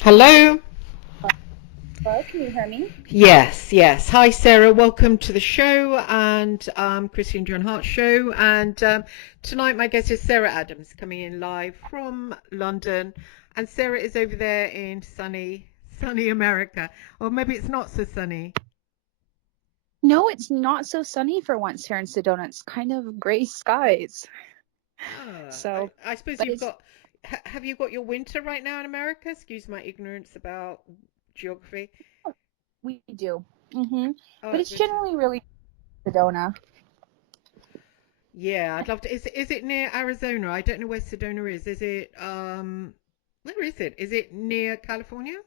Hello? Hello, can you hear me? Yes, yes. Hi, Sarah. Welcome to the show and Chrissy and John Hart show. And tonight, my guest is Sarah Adams, coming in live from London. And Sarah is over there in sunny America. Or maybe it's not so sunny. No, it's not so sunny for once here in Sedona. It's kind of gray skies. So, I suppose but you've it's got. Have you got your winter right now in America? Excuse my ignorance about geography. we do. hmm But Oh, it's good. generally really Sedona. Yeah, I'd love to. Is it near Arizona? I don't know where Sedona is. Is it where is it? Is it near California?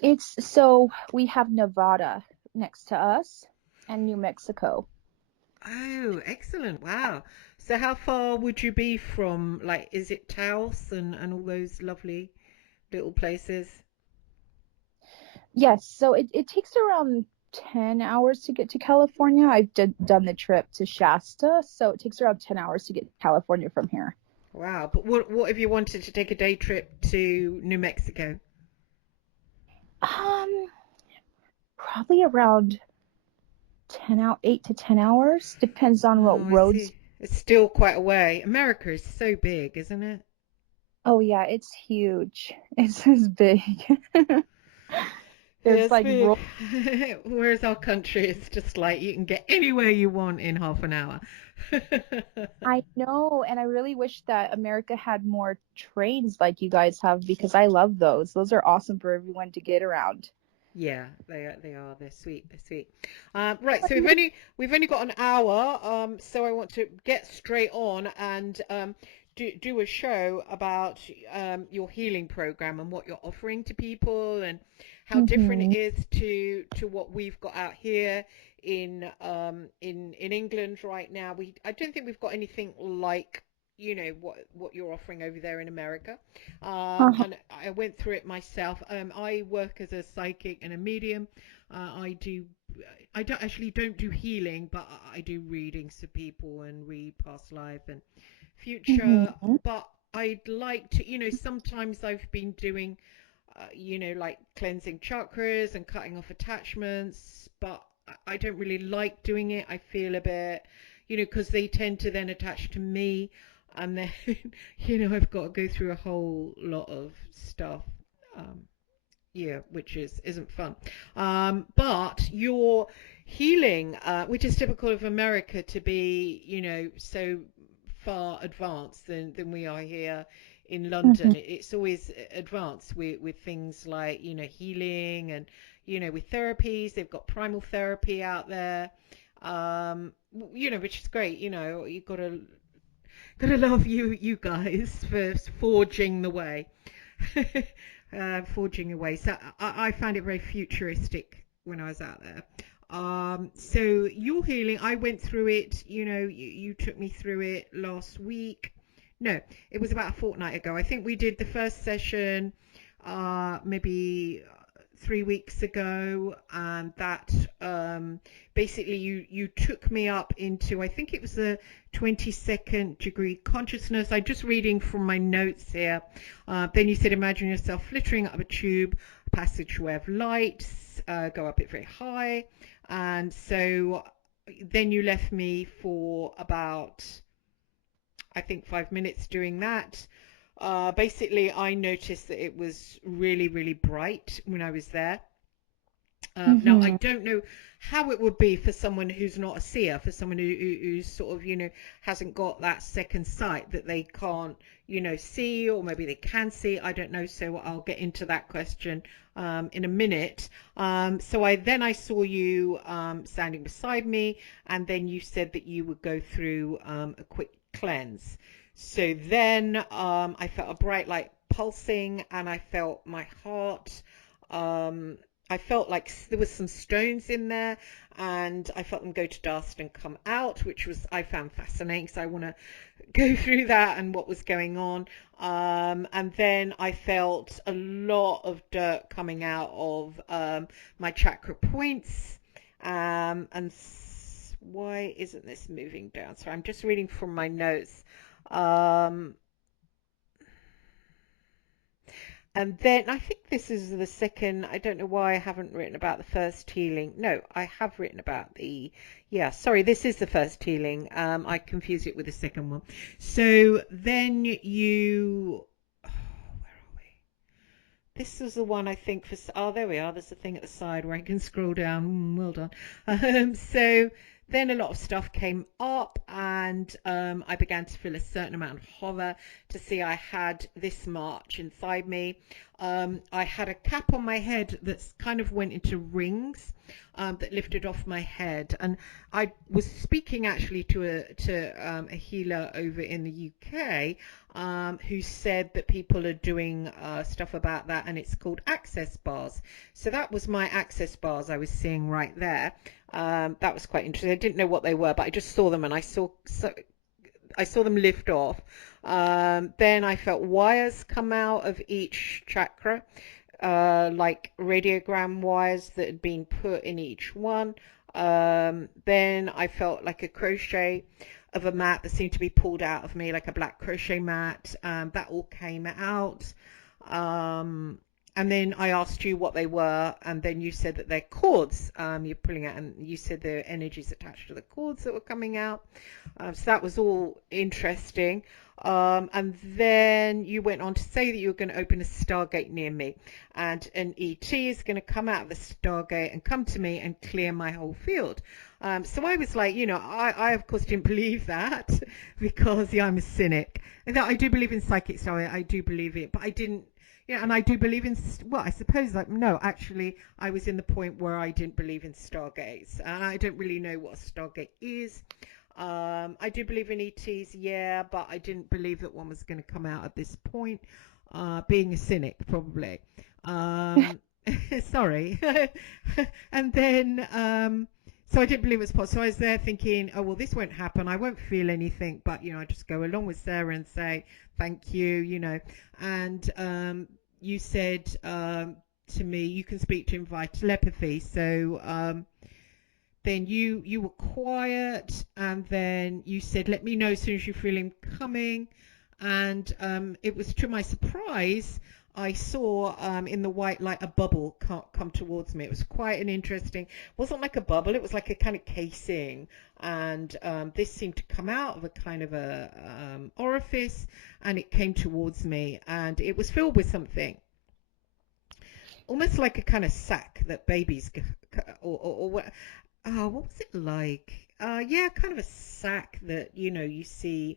It's so we have Nevada next to us and New Mexico. Oh, excellent. Wow. So how far would you be from, like, is it Taos and all those lovely little places? Yes, so it takes around 10 hours to get to California. I've done the trip to Shasta, so it takes around 10 hours to get to California from here. Wow. But what if you wanted to take a day trip to New Mexico? Um, Probably around 8 to 10 hours. Depends on Oh, what I roads. see. It's still quite a way. America is so big, isn't it? Oh yeah, it's huge. It's big. There's Yes, like big. Whereas our country is just like you can get anywhere you want in half an hour. I know, and I really wish that America had more trains like you guys have because I love those. Those are awesome for everyone to get around. Yeah, they are. They are. They're sweet. They're sweet. Right. So we've only got an hour. So I want to get straight on and do a show about your healing program and what you're offering to people and how different it hmm is to what we've got out here in England right now. I don't think we've got anything like what you're offering over there in America. Uh-huh. And I went through it myself. I work as a psychic and a medium. I do. I don't do healing, but I do readings for people and read past life and future. hmm But I'd like to, sometimes I've been doing, like cleansing chakras and cutting off attachments, but I don't really like doing it. I feel a bit, because they tend to then attach to me, and then, I've got to go through a whole lot of stuff. Um, yeah, which isn't fun. But your healing, which is typical of America to be, so far advanced than we are here in hmm London. It's always advanced with things like, healing and, with therapies. They've got primal therapy out there, which is great. You've gotta love you guys for forging the way. Forging away. So I found it very futuristic when I was out there. So your healing, I went through it. You took me through it last week. No, it was about a fortnight ago. I think we did the first session, maybe 3 weeks ago, and that basically you took me up into, I think it was the 22nd degree consciousness. I'm just reading from my notes here. Then you said, imagine yourself flittering up a tube, a passageway of light, go up it very high. And so then you left me for about, I think, 5 minutes doing that. Basically, I noticed that it was really, really bright when I was there. Now, I hmm don't know how it would be for someone who's not a seer, for someone who's sort of, hasn't got that second sight that they can't, see, or maybe they can see. I don't know. So I'll get into that question in a minute. So I saw you standing beside me, and then you said that you would go through a quick cleanse. So then I felt a bright light pulsing, and I felt my heart. Um, I felt like there was some stones in there, and I felt them go to dust and come out, which was I found fascinating. So I want to go through that and what was going on. And then I felt a lot of dirt coming out of my chakra points. And why isn't this moving down? So I'm just reading from my notes. Um, And then I think this is the second. I don't know why I haven't written about the first healing. No, I have written about the. Yeah, sorry, this is the first healing. I confused it with the second one. So then you. Oh, where are we? This was the one I think for. Oh, there we are. There's a thing at the side where I can scroll down. Well done. So then a lot of stuff came up, and I began to feel a certain amount of horror to see I had this march inside me. I had a cap on my head that's kind of went into rings, that lifted off my head, and I was speaking actually to a healer over in the UK, who said that people are doing stuff about that, and it's called access bars. So that was my access bars I was seeing right there. That was quite interesting. I didn't know what they were, but I just saw them, and I saw them lift off. Then I felt wires come out of each chakra, like radiogram wires that had been put in each one. Then I felt like a crochet of a mat that seemed to be pulled out of me, like a black crochet mat. That all came out. Um, and then I asked you what they were, and then you said that they're cords. You're pulling out, and you said there are energies attached to the cords that were coming out. So that was all interesting. And then you went on to say that you were going to open a stargate near me, and an ET is going to come out of the stargate and come to me and clear my whole field. So I was like, I of course didn't believe that because I'm a cynic. And I do believe in psychic stuff. I do believe it, but I didn't. Yeah, and I do believe in, well, I suppose, like, no, actually, I was in the point where I didn't believe in stargates, and I don't really know what a stargate is. I do believe in ETs, yeah, but I didn't believe that one was going to come out at this point. Being a cynic, probably. Um, Sorry. And then, so I didn't believe it was possible. So I was there thinking, oh, well, this won't happen. I won't feel anything, but, I just go along with Sarah and say, thank you. And you said to me, you can speak to him via telepathy. So then you were quiet, and then you said, let me know as soon as you feel him coming. And it was to my surprise, I saw in the white light a bubble come towards me. It was quite an interesting, it wasn't like a bubble, it was like a kind of casing. And this seemed to come out of a kind of a orifice, and it came towards me, and it was filled with something. Almost like a kind of sack that babies, or what, what was it like? Yeah, kind of a sack that, you see,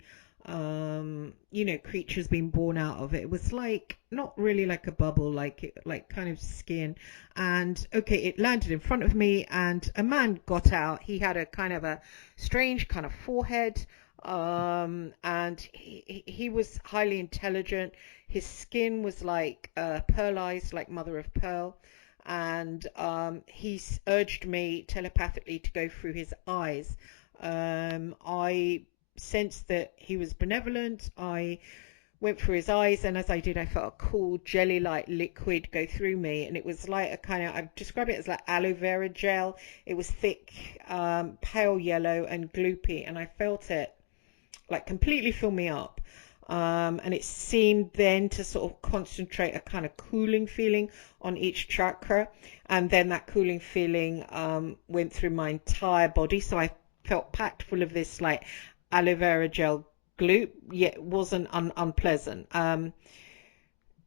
creatures being born out of it. It was like, not really like a bubble, like kind of skin. And okay, it landed in front of me, and a man got out. He had a kind of a strange kind of forehead, and he was highly intelligent. His skin was like pearlized, like mother of pearl. And he urged me telepathically to go through his eyes. I sensed that he was benevolent. I went through his eyes, and as I did, I felt a cool jelly-like liquid go through me, and it was like a kind of, I describe it as like aloe vera gel. It was thick, pale yellow and gloopy, and I felt it like completely fill me up. And it seemed then to sort of concentrate a kind of cooling feeling on each chakra, and then that cooling feeling went through my entire body, so I felt packed full of this like aloe vera gel gloop, yet it wasn't unpleasant.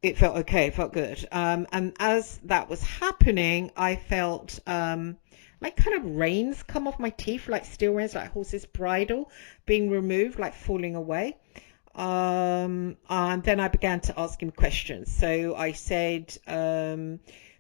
It felt okay, it felt good. And as that was happening, I felt like kind of reins come off my teeth, like steel reins, like a horse's bridle being removed, like falling away. And then I began to ask him questions. So I said,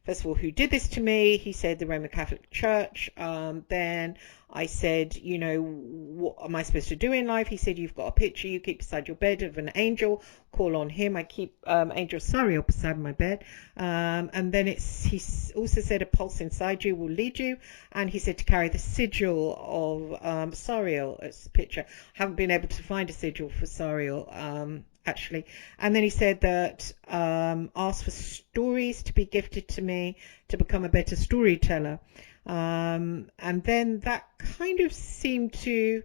first of all, who did this to me? He said the Roman Catholic Church. Then I said, what am I supposed to do in life? He said, you've got a picture you keep beside your bed of an angel. Call on him. I keep Angel Sariel beside my bed. And then he also said a pulse inside you will lead you. And he said to carry the sigil of Sariel. It's a picture. I haven't been able to find a sigil for Sariel, actually. And then he said that ask for stories to be gifted to me to become a better storyteller. And then that kind of seemed to,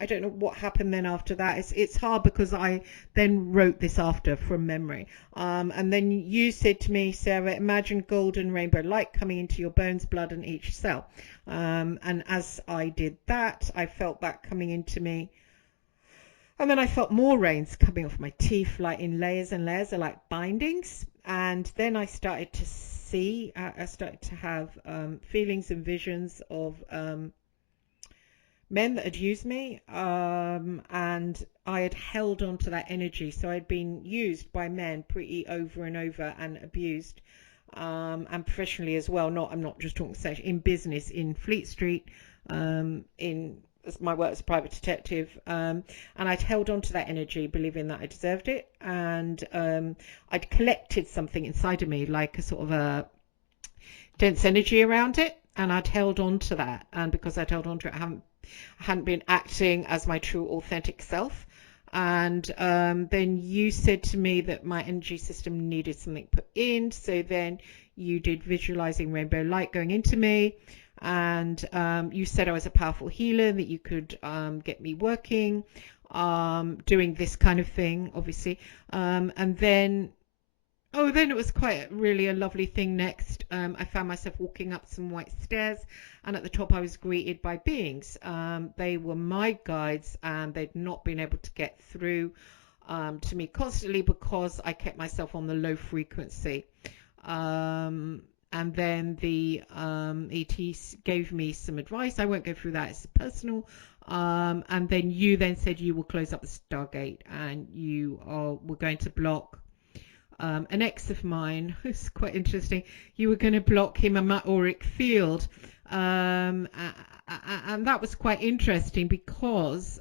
I don't know what happened then after that. It's hard because I then wrote this after from memory. And then you said to me, Sarah, imagine golden rainbow light coming into your bones, blood, and each cell. And as I did that, I felt that coming into me. And then I felt more rains coming off my teeth, like in layers and layers, are like bindings. And then I started to see, I started to have feelings and visions of men that had used me, and I had held on to that energy. So I'd been used by men pretty over and over and abused, and professionally as well. I'm not just talking sexual, in business, in Fleet Street, in as my work as a private detective, and I'd held on to that energy, believing that I deserved it, and I'd collected something inside of me, like a sort of a dense energy around it, and I'd held on to that, and because I'd held on to it, I hadn't been acting as my true authentic self. And then you said to me that my energy system needed something put in. So then you did visualizing rainbow light going into me. And you said I was a powerful healer, that you could get me working, doing this kind of thing, obviously. And then Oh, then it was quite really a lovely thing next. I found myself walking up some white stairs, and at the top I was greeted by beings. They were my guides, and they'd not been able to get through to me constantly because I kept myself on the low frequency. And then the ET gave me some advice. I won't go through that, it's personal. And then you then said you will close up the Stargate, and were going to block an ex of mine. It's quite interesting. You were going to block him a auric field, and that was quite interesting because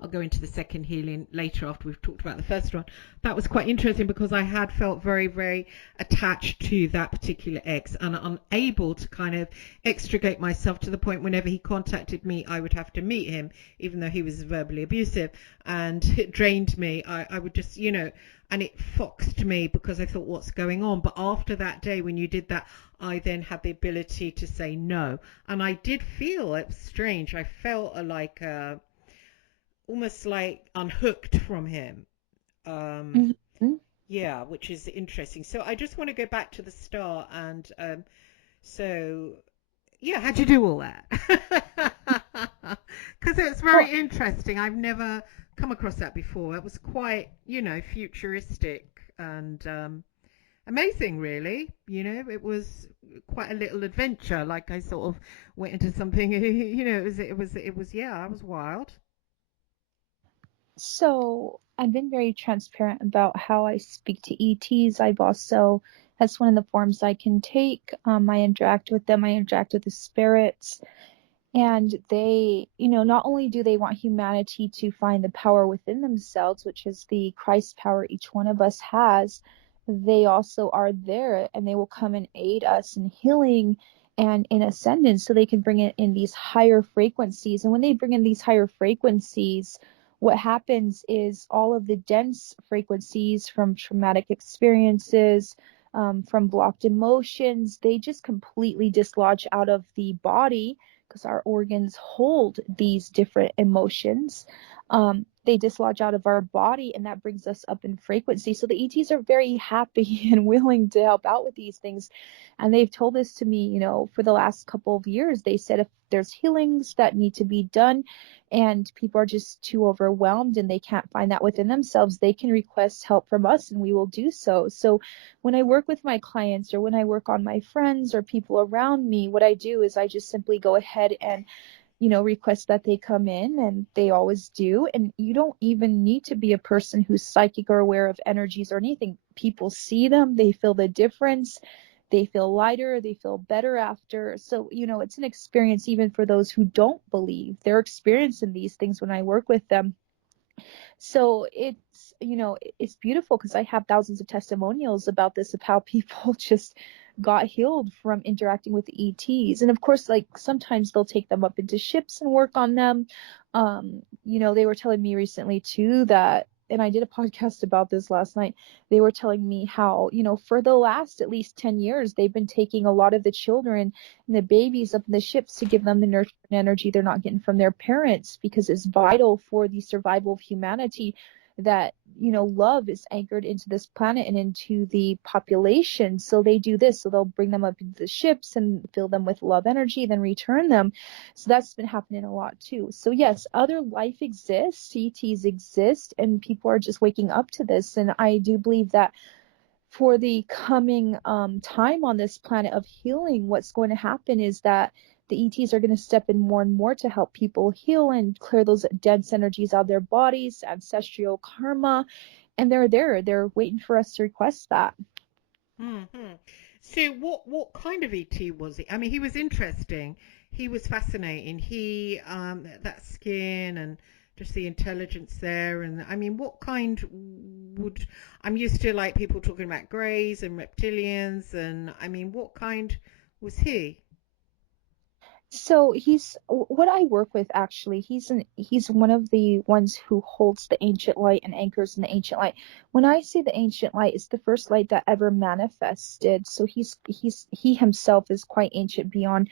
I'll go into the second healing later after we've talked about the first one. That was quite interesting because I had felt very, very attached to that particular ex and unable to kind of extricate myself, to the point whenever he contacted me, I would have to meet him, even though he was verbally abusive, and it drained me. I would just, and it foxed me because I thought, what's going on? But after that day, when you did that, I then had the ability to say no. And I did feel, it was strange, I felt almost like unhooked from him. Um, Mhm. yeah, which is interesting. So I just want to go back to the start, and so yeah, how'd you do all that? Because it's Well, very interesting. I've never come across that before. It was quite, futuristic and amazing, really. It was quite a little adventure. Like I sort of went into something. Yeah, I was wild. so I've been very transparent about how I speak to ETs. That's one of the forms I can take. I interact with them, I interact with the spirits. And they, not only do they want humanity to find the power within themselves, which is the Christ power each one of us has, they also are there and they will come and aid us in healing and in ascendance so they can bring it in these higher frequencies. And when they bring in these higher frequencies, what happens is all of the dense frequencies from traumatic experiences, from blocked emotions, they just completely dislodge out of the body because our organs hold these different emotions. They dislodge out of our body, and that brings us up in frequency. So the ETs are very happy and willing to help out with these things. And they've told this to me, for the last couple of years. They said if there's healings that need to be done and people are just too overwhelmed and they can't find that within themselves, they can request help from us and we will do so. So when I work with my clients or when I work on my friends or people around me, what I do is I just simply go ahead and request that they come in, and they always do. And you don't even need to be a person who's psychic or aware of energies or anything. People see them, they feel the difference, they feel lighter, they feel better after. So, it's an experience even for those who don't believe. They're experiencing these things when I work with them. So it's beautiful because I have thousands of testimonials about this, of how people just got healed from interacting with ETs. And of course, like sometimes they'll take them up into ships and work on them. They were telling me recently too that and I did a podcast about this last night. They were telling me how, for the last at least 10 years, they've been taking a lot of the children and the babies up in the ships to give them the nurture and energy they're not getting from their parents, because it's vital for the survival of humanity that, love is anchored into this planet and into the population. So they do this. So they'll bring them up into the ships and fill them with love energy, then return them. So that's been happening a lot too. So yes, other life exists, CTs exist, and people are just waking up to this. And I do believe that for the coming time on this planet of healing, what's going to happen is that the ETs are going to step in more and more to help people heal and clear those dense energies out of their bodies, ancestral karma, and they're there. They're waiting for us to request that. Hmm. So what kind of ET was he? I mean, he was interesting. He was fascinating. He that skin and just the intelligence there. And I mean, what kind would I'm used to like people talking about greys and reptilians, and I mean, what kind was he? So he's what I work with actually. He's one of the ones who holds the ancient light and anchors in the ancient light. When I say the ancient light, it's the first light that ever manifested. So he himself is quite ancient beyond,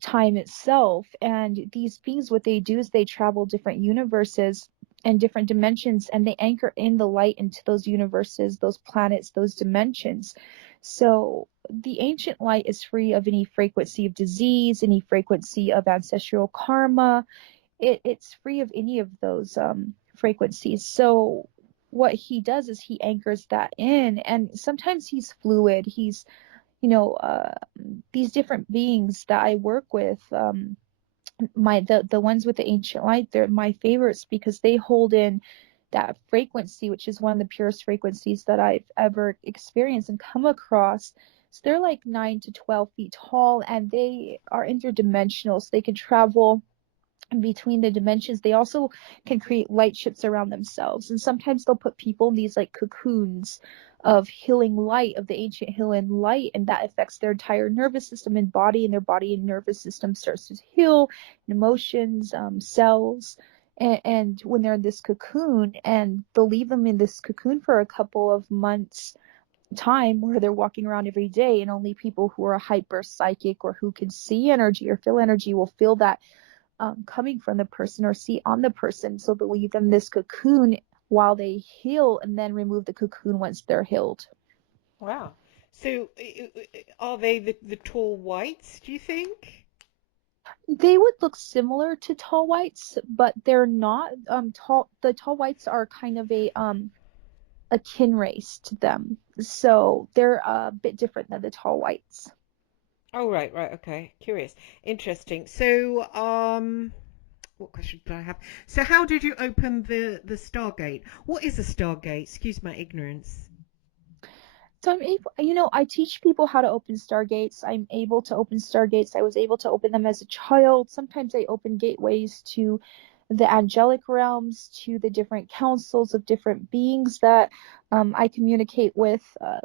time itself. And these beings, what they do is they travel different universes and different dimensions, and they anchor in the light into those universes, those planets, those dimensions. So the ancient light is free of any frequency of disease, any frequency of ancestral karma. It's free of any of those frequencies. So what he does is he anchors that in, and sometimes he's fluid. He's, you know, these different beings that I work with, the ones with the ancient light, they're my favorites because they hold in that frequency, which is one of the purest frequencies that I've ever experienced and come across. So they're like 9 to 12 feet tall, and they are interdimensional, so they can travel between the dimensions. They also can create light ships around themselves, and sometimes they'll put people in these like cocoons of healing light, of the ancient healing light, and that affects their entire nervous system and body, and their body and nervous system starts to heal, emotions, cells. And when they're in this cocoon, and they'll leave them in this cocoon for a couple of months time, where they're walking around every day, and only people who are hyper psychic or who can see energy or feel energy will feel that coming from the person or see on the person. So they'll leave them this cocoon while they heal, and then remove the cocoon once they're healed. Wow. So are they the tall whites? Do you think? They would look similar to tall whites, but they're not. Tall The tall whites are kind of a kin race to them, so they're a bit different than the tall whites. Oh, right, right, okay. Curious. Interesting. So, what question did I have? So, how did you open the Stargate? What is a Stargate? Excuse my ignorance. So I'm able, I teach people how to open stargates. I'm able to open stargates. I was able to open them as a child. Sometimes I open gateways to the angelic realms, to the different councils of different beings that I communicate with.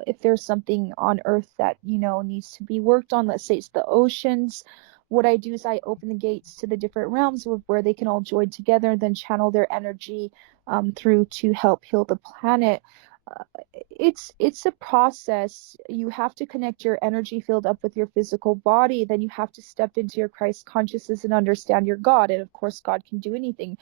If there's something on Earth that, needs to be worked on, let's say it's the oceans. What I do is I open the gates to the different realms where they can all join together, and then channel their energy through to help heal the planet. uh, it's a process. You have to connect your energy field up with your physical body, then you have to step into your Christ consciousness and understand your God, and of course God can do anything.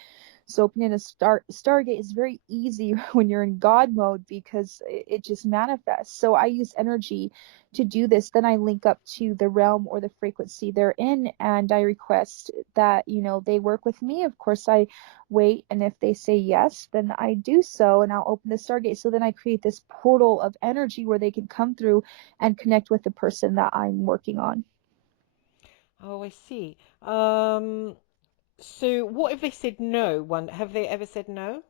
So opening a stargate is very easy when you're in God mode, because it just manifests. So I use energy to do this. Then I link up to the realm or the frequency they're in, and I request that, they work with me. Of course, I wait, and if they say yes, then I do so, and I'll open the stargate. So then I create this portal of energy where they can come through and connect with the person that I'm working on. Oh, I see. So what if they said no? One, have they ever said no?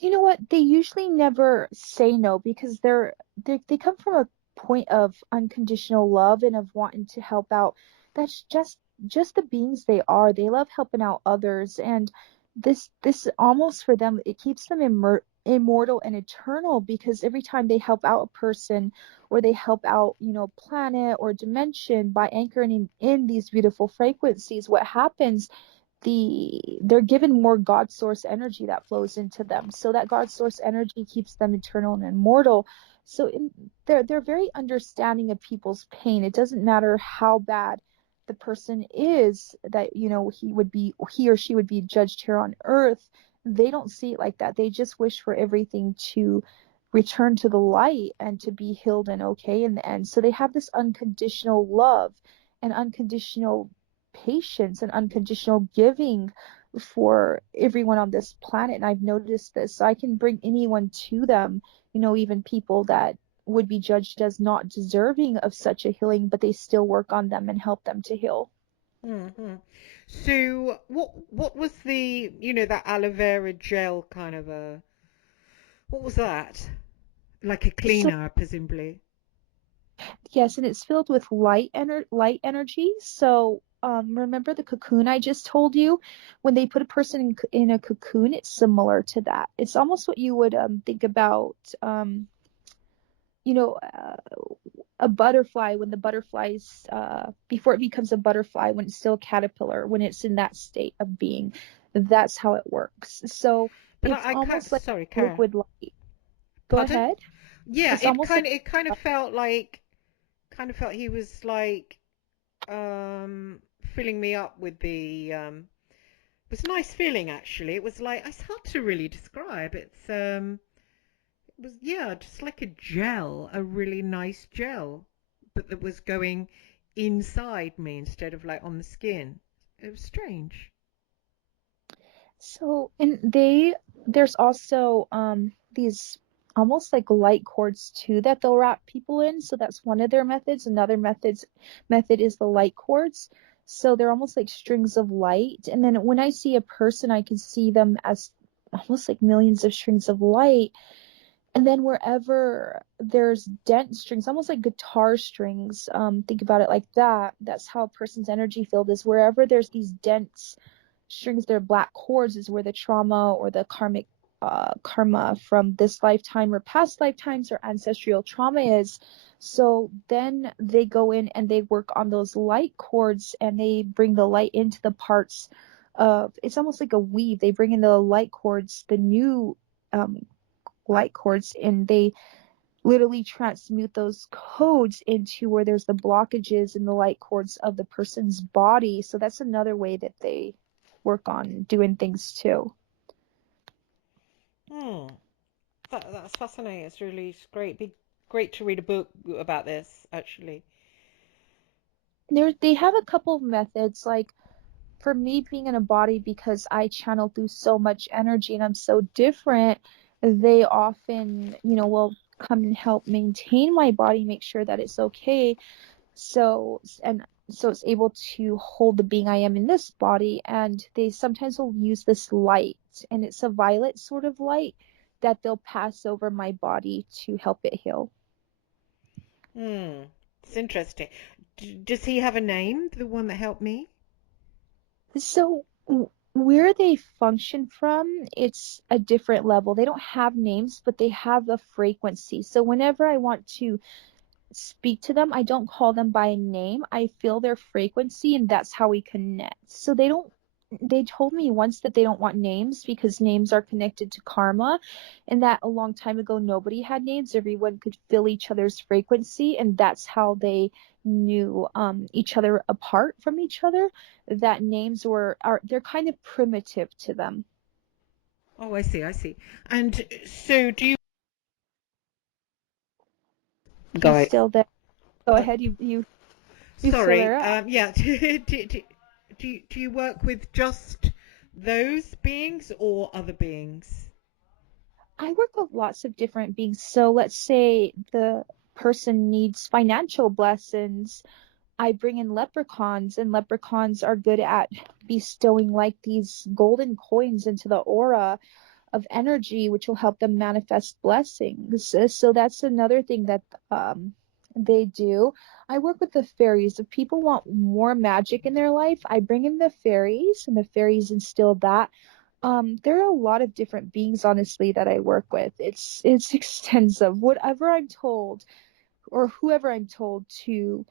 You know what? They usually never say no, because they come from a point of unconditional love and of wanting to help out. That's just the beings they are. They love helping out others, and this almost for them, it keeps them immortal and eternal, because every time they help out a person, or they help out, planet or dimension, by anchoring in these beautiful frequencies, what happens, they're given more God source energy that flows into them. So that God source energy keeps them eternal and immortal. So they're very understanding of people's pain. It doesn't matter how bad the person is that, he or she would be judged here on earth. They don't see it like that. They just wish for everything to return to the light and to be healed and okay in the end. So they have this unconditional love and unconditional patience and unconditional giving for everyone on this planet. And I've noticed this. So I can bring anyone to them, even people that would be judged as not deserving of such a healing, but they still work on them and help them to heal. Hmm. So what was the, that aloe vera gel kind of a, what was that? Like a So cleaner, presumably. yes, and it's filled with light energy. So remember the cocoon I just told you? When they put a person in a cocoon, it's similar to that. It's almost what you would think about, you know, uh, a butterfly, when the butterfly's before it becomes a butterfly, when it's still a caterpillar, when it's in that state of being. That's how it works. So But it's I can't, almost like sorry, Karen. liquid light. Go Pardon? ahead. Yeah, It's almost like it kind of felt he was like filling me up with the it was a nice feeling actually. It was like it's hard to really describe. It was, yeah, just like a gel, a really nice gel, but that was going inside me instead of like on the skin. It was strange. so, and there's also these almost like light cords too that they'll wrap people in. So that's one of their methods. Another method is the light cords. So they're almost like strings of light. And then when I see a person, I can see them as almost like millions of strings of light. And then wherever there's dense strings, almost like guitar strings, think about it like that. That's how a person's energy field is. Wherever there's these dense strings, they're black cords, is where the trauma or the karma from this lifetime or past lifetimes or ancestral trauma is. So then they go in and they work on those light cords and they bring the light into the parts of, it's almost like a weave. They bring in the light cords, the new um, light cords, and they literally transmute those codes into where there's the blockages in the light cords of the person's body. So that's another way that they work on doing things too. Hmm. That's fascinating. It's great. Be great to read a book about this actually. They have a couple of methods, like for me being in a body, because I channel through so much energy and I'm so different, they often, will come and help maintain my body, make sure that it's okay. So it's able to hold the being I am in this body. And they sometimes will use this light, and it's a violet sort of light that they'll pass over my body to help it heal. Hmm. It's interesting. Does he have a name? The one that helped me? So where they function from, it's a different level. They don't have names, but they have a frequency. So whenever I want to speak to them, I don't call them by name. I feel their frequency, and that's how we connect. So they told me once that they don't want names because names are connected to karma, and that a long time ago nobody had names. Everyone could feel each other's frequency, and that's how they knew each other apart from each other. That names they're kind of primitive to them. Oh, I see, I see. And so do you You guys? still there? Go Uh, ahead. You still sorry. there? Yeah. Do you work with just those beings or other beings? I work with lots of different beings. So let's say the person needs financial blessings. I bring in leprechauns, and leprechauns are good at bestowing like these golden coins into the aura of energy, which will help them manifest blessings. So that's another thing that they do. I work with the fairies. If people want more magic in their life, I bring in the fairies, and the fairies instill that. There are a lot of different beings, honestly, that I work with. It's extensive. Whatever I'm told, or whoever I'm told to,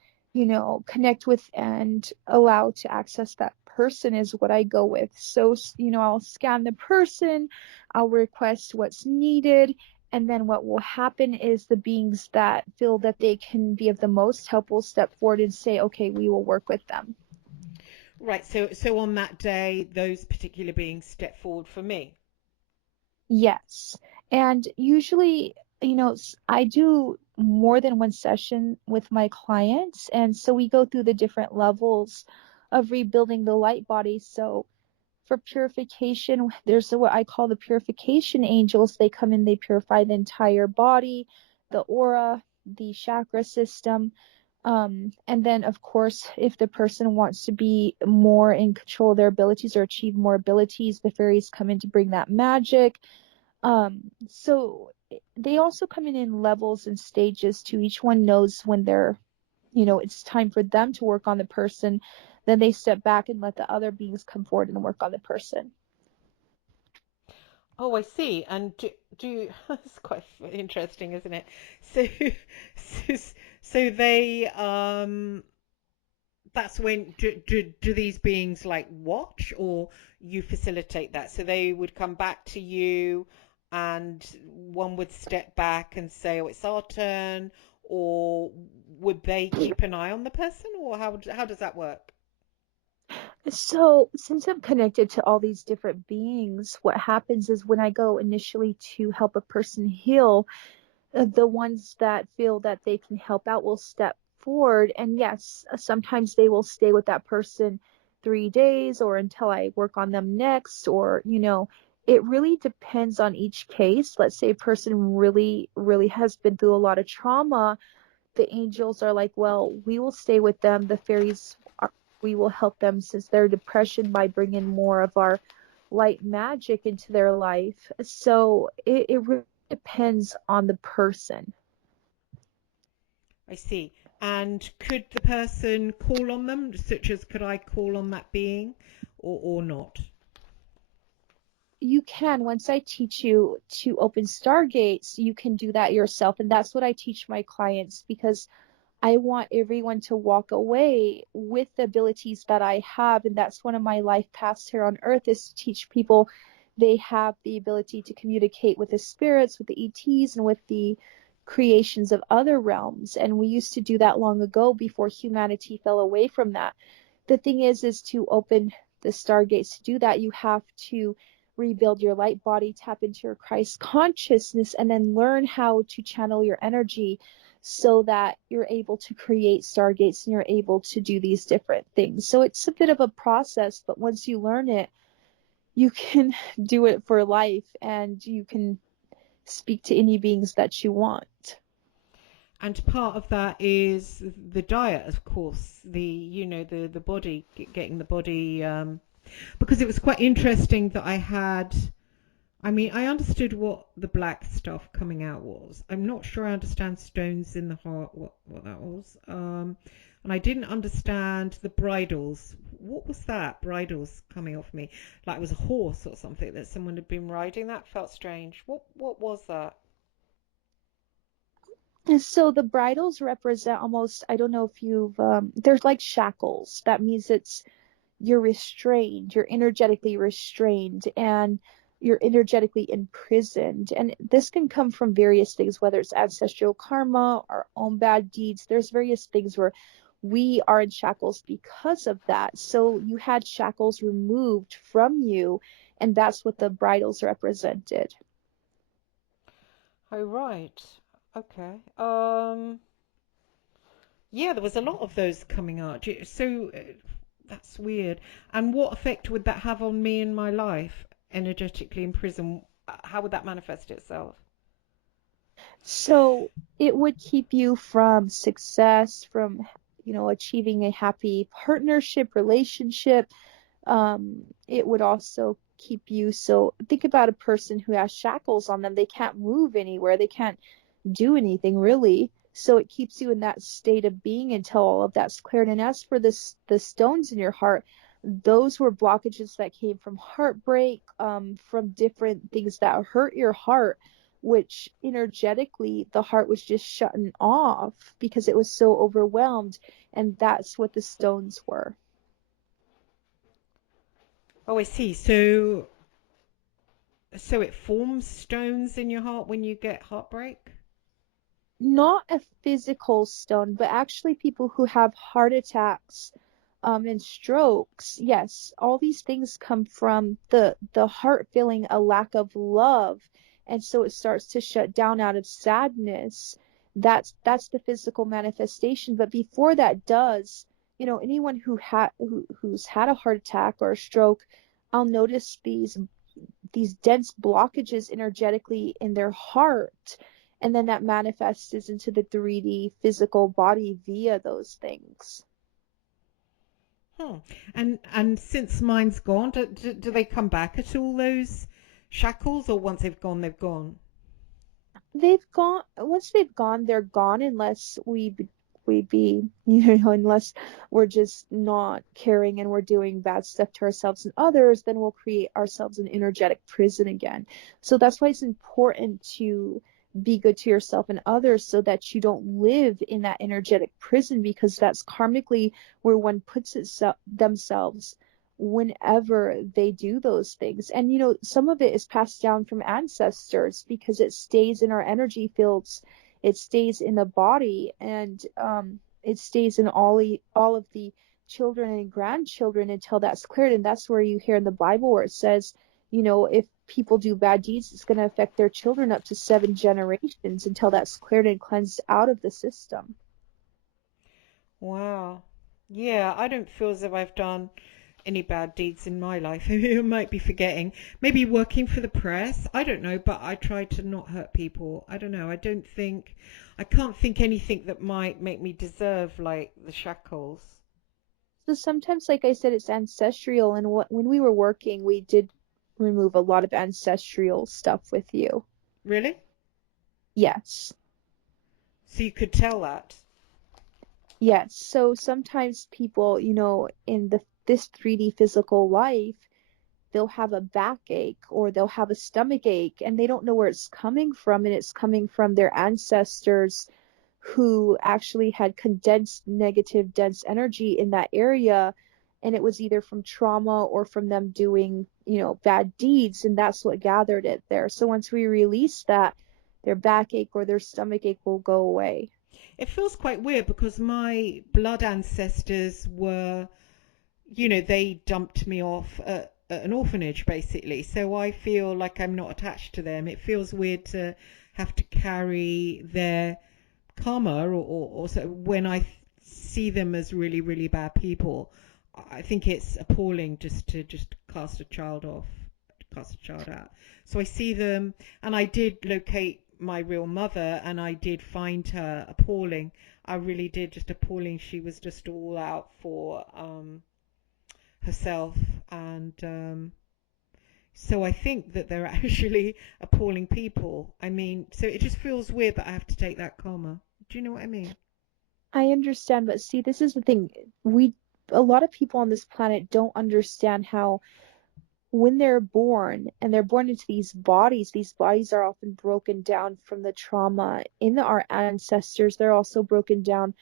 connect with and allow to access that person is what I go with. So, I'll scan the person, I'll request what's needed, and then what will happen is the beings that feel that they can be of the most help will step forward and say, okay, we will work with them. Right. So on that day, those particular beings step forward for me. Yes. And usually, I do more than one session with my clients. And so we go through the different levels of rebuilding the light body. So for purification, there's what I call the purification angels. They come in, they purify the entire body, the aura, the chakra system. And then, of course, if the person wants to be more in control of their abilities or achieve more abilities, the fairies come in to bring that magic. So they also come in levels and stages too. Each one knows when it's time for them to work on the person. Then they step back and let the other beings come forward and work on the person. Oh, I see. And it's quite interesting, isn't it? So, so, so they that's when do these beings like watch or you facilitate that? So they would come back to you and one would step back and say, "Oh, it's our turn," or would they keep an eye on the person, or how does that work? So, since I'm connected to all these different beings, what happens is when I go initially to help a person heal, the ones that feel that they can help out will step forward. And yes, sometimes they will stay with that person 3 days or until I work on them next, or, it really depends on each case. Let's say a person really, really has been through a lot of trauma. The angels are like, well, we will stay with them. The fairies are, we will help them since their depression by bringing more of our light magic into their life. So it really depends on the person. I see. And could the person call on them, such as could I call on that being or not? You can, once I teach you to open stargates, you can do that yourself. And that's what I teach my clients because I want everyone to walk away with the abilities that I have. And that's one of my life paths here on earth is to teach people they have the ability to communicate with the spirits, with the ETs, and with the creations of other realms. And we used to do that long ago before humanity fell away from that. The thing is to open the stargates. To do that, you have to rebuild your light body, tap into your Christ consciousness, and then learn how to channel your energy so that you're able to create stargates and you're able to do these different things. So it's a bit of a process, but once you learn it, you can do it for life and you can speak to any beings that you want. And part of that is the diet, of course. The body, getting the body. Because it was quite interesting that I had. I mean, I understood what the black stuff coming out was. I'm not sure I understand stones in the heart, what that was. And I didn't understand the bridles. What was that? Bridles coming off me, like it was a horse or something that someone had been riding. That felt strange. What was that? And so the bridles represent almost, I don't know if there's like shackles. That means you're restrained, you're energetically restrained, and you're energetically imprisoned. And this can come from various things, whether it's ancestral karma, our own bad deeds. There's various things where we are in shackles because of that. So you had shackles removed from you, and that's what the bridles represented. Oh, right. Okay. Yeah, there was a lot of those coming out. So that's weird. And what effect would that have on me in my life, energetically in prison? How would that manifest itself? So it would keep you from success, from achieving a happy partnership, relationship. It would also keep you. So think about a person who has shackles on them. They can't move anywhere. They can't do anything really. So it keeps you in that state of being until all of that's cleared. And as for the stones in your heart, those were blockages that came from heartbreak, from different things that hurt your heart, which energetically the heart was just shutting off because it was so overwhelmed. And that's what the stones were. Oh, I see. So it forms stones in your heart when you get heartbreak? Not a physical stone, but actually people who have heart attacks and strokes. Yes, all these things come from the heart feeling a lack of love, and so it starts to shut down out of sadness. That's the physical manifestation. But before that does, anyone who's had a heart attack or a stroke, I'll notice these dense blockages energetically in their heart, and then that manifests into the 3D physical body via those things. Hmm. And since mine's gone, do they come back at all, those shackles, or once they've gone, they've gone? They've gone. Once they've gone, they're gone, unless we be unless we're just not caring and we're doing bad stuff to ourselves and others, then we'll create ourselves an energetic prison again. So that's why it's important to be good to yourself and others, so that you don't live in that energetic prison, because that's karmically where one puts itself themselves whenever they do those things. And some of it is passed down from ancestors because it stays in our energy fields, it stays in the body, and it stays in all of the children and grandchildren until that's cleared. And that's where you hear in the Bible where it says, if people do bad deeds, it's going to affect their children up to 7 generations until that's cleared and cleansed out of the system. Wow. Yeah, I don't feel as if I've done any bad deeds in my life. I might be forgetting. Maybe working for the press. I don't know, but I try to not hurt people. I don't know. I can't think anything that might make me deserve like the shackles. So sometimes, like I said, it's ancestral. And when we were working, we did remove a lot of ancestral stuff with you. Really? Yes. So you could tell that. Yes. So sometimes people, in this 3D physical life, they'll have a backache or they'll have a stomach ache, and they don't know where it's coming from, and it's coming from their ancestors who actually had condensed negative dense energy in that area, and it was either from trauma or from them doing bad deeds, and that's what gathered it there. So once we release that, their backache or their stomach ache will go away. It feels quite weird because my blood ancestors were, they dumped me off at an orphanage basically. So I feel like I'm not attached to them. It feels weird to have to carry their karma or so when I see them as really, really bad people. I think it's appalling just to just cast a child off, cast a child out. So I see them, and I did locate my real mother, and I did find her appalling. I really did, just appalling. She was just all out for herself, and so I think that they're actually appalling people. I mean, so it just feels weird that I have to take that karma. Do you know what I mean? I understand, but see, this is the thing. We A lot of people on this planet don't understand how when they're born and they're born into these bodies are often broken down from the trauma in our ancestors. They're also broken down,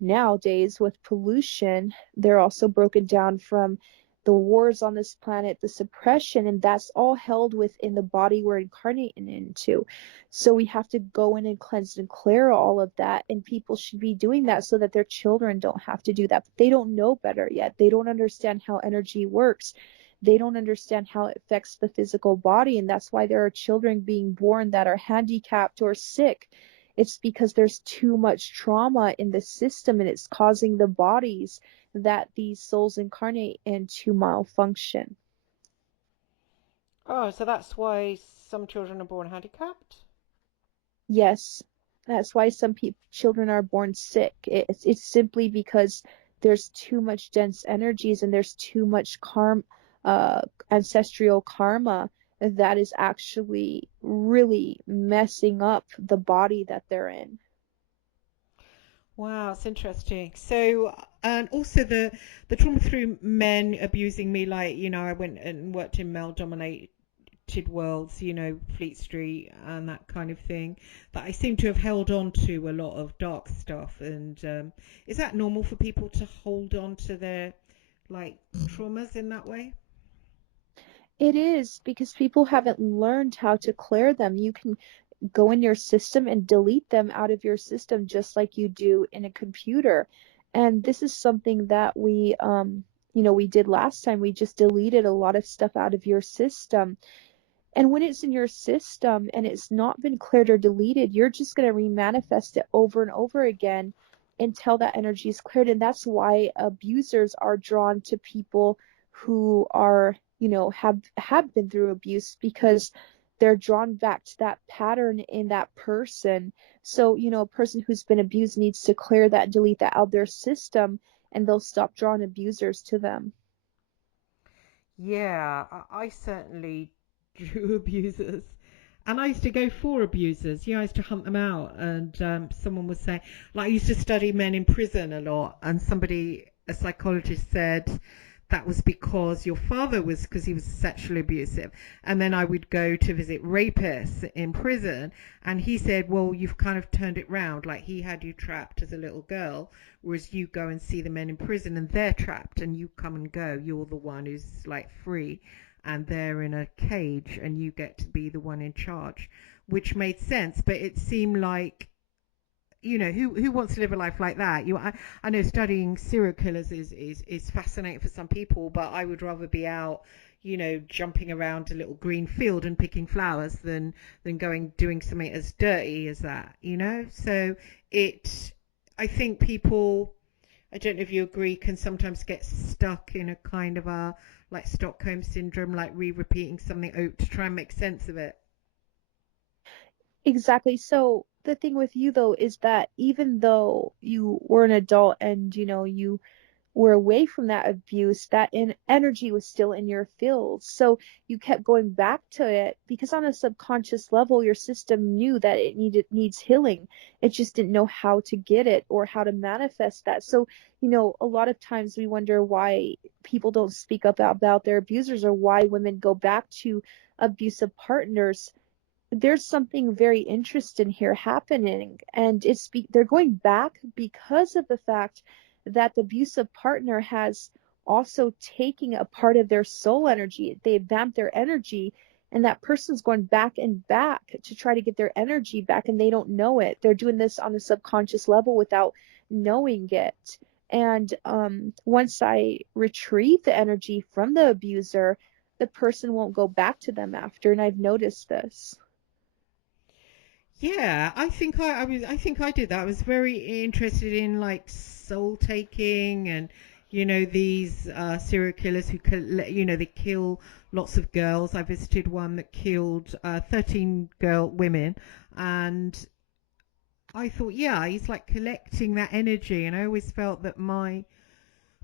nowadays with pollution. They're also broken down from the wars on this planet, the suppression, and that's all held within the body we're incarnating into. So we have to go in and cleanse and clear all of that, and people should be doing that so that their children don't have to do that. But they don't know better yet. They don't understand how energy works, they don't understand how it affects the physical body. And that's why there are children being born that are handicapped or sick. It's because there's too much trauma in the system, and it's causing the bodies that these souls incarnate in to malfunction. Oh, so that's why some children are born handicapped? Yes, that's why some children are born sick. It's simply because there's too much dense energies and there's too much ancestral karma that is actually really messing up the body that they're in. Wow, it's interesting. So, and also the trauma through men abusing me, like, I went and worked in male-dominated worlds, Fleet Street and that kind of thing, that I seem to have held on to a lot of dark stuff. And is that normal for people to hold on to their like traumas in that way. It is because people haven't learned how to clear them. You can go in your system and delete them out of your system just like you do in a computer. And this is something that we did last time. We just deleted a lot of stuff out of your system. And when it's in your system and it's not been cleared or deleted, you're just going to remanifest it over and over again until that energy is cleared. And that's why abusers are drawn to people who have been through abuse, because they're drawn back to that pattern in that person. So, a person who's been abused needs to clear that, delete that out of their system, and they'll stop drawing abusers to them. Yeah, I certainly drew abusers. And I used to go for abusers. I used to hunt them out. And someone was saying, like, I used to study men in prison a lot. And a psychologist said that was because your father was, because he was sexually abusive. And then I would go to visit rapists in prison. And he said, well, you've kind of turned it round. Like, he had you trapped as a little girl, whereas you go and see the men in prison and they're trapped and you come and go. You're the one who's like free and they're in a cage and you get to be the one in charge, which made sense. But it seemed like, who wants to live a life like that? I know studying serial killers is fascinating for some people, but I would rather be out, jumping around a little green field and picking flowers than going doing something as dirty as that. So it, I think people, I don't know if you agree, can sometimes get stuck in a kind of a like Stockholm syndrome, like re-repeating something to try and make sense of it. Exactly. So the thing with you though is that even though you were an adult and you were away from that abuse, that energy was still in your field. So you kept going back to it because on a subconscious level, your system knew that it needs healing. It just didn't know how to get it or how to manifest that. So, a lot of times we wonder why people don't speak up about their abusers or why women go back to abusive partners. There's something very interesting here happening, and they're going back because of the fact that the abusive partner has also taken a part of their soul energy. They vamped their energy, and that person's going back and back to try to get their energy back, and they don't know it. They're doing this on a subconscious level without knowing it. And once I retrieve the energy from the abuser, the person won't go back to them after, and I've noticed this. Yeah, I think I did that. I was very interested in like soul taking and these serial killers they kill lots of girls. I visited one that killed 13 women, and I thought, yeah, he's like collecting that energy, and I always felt that my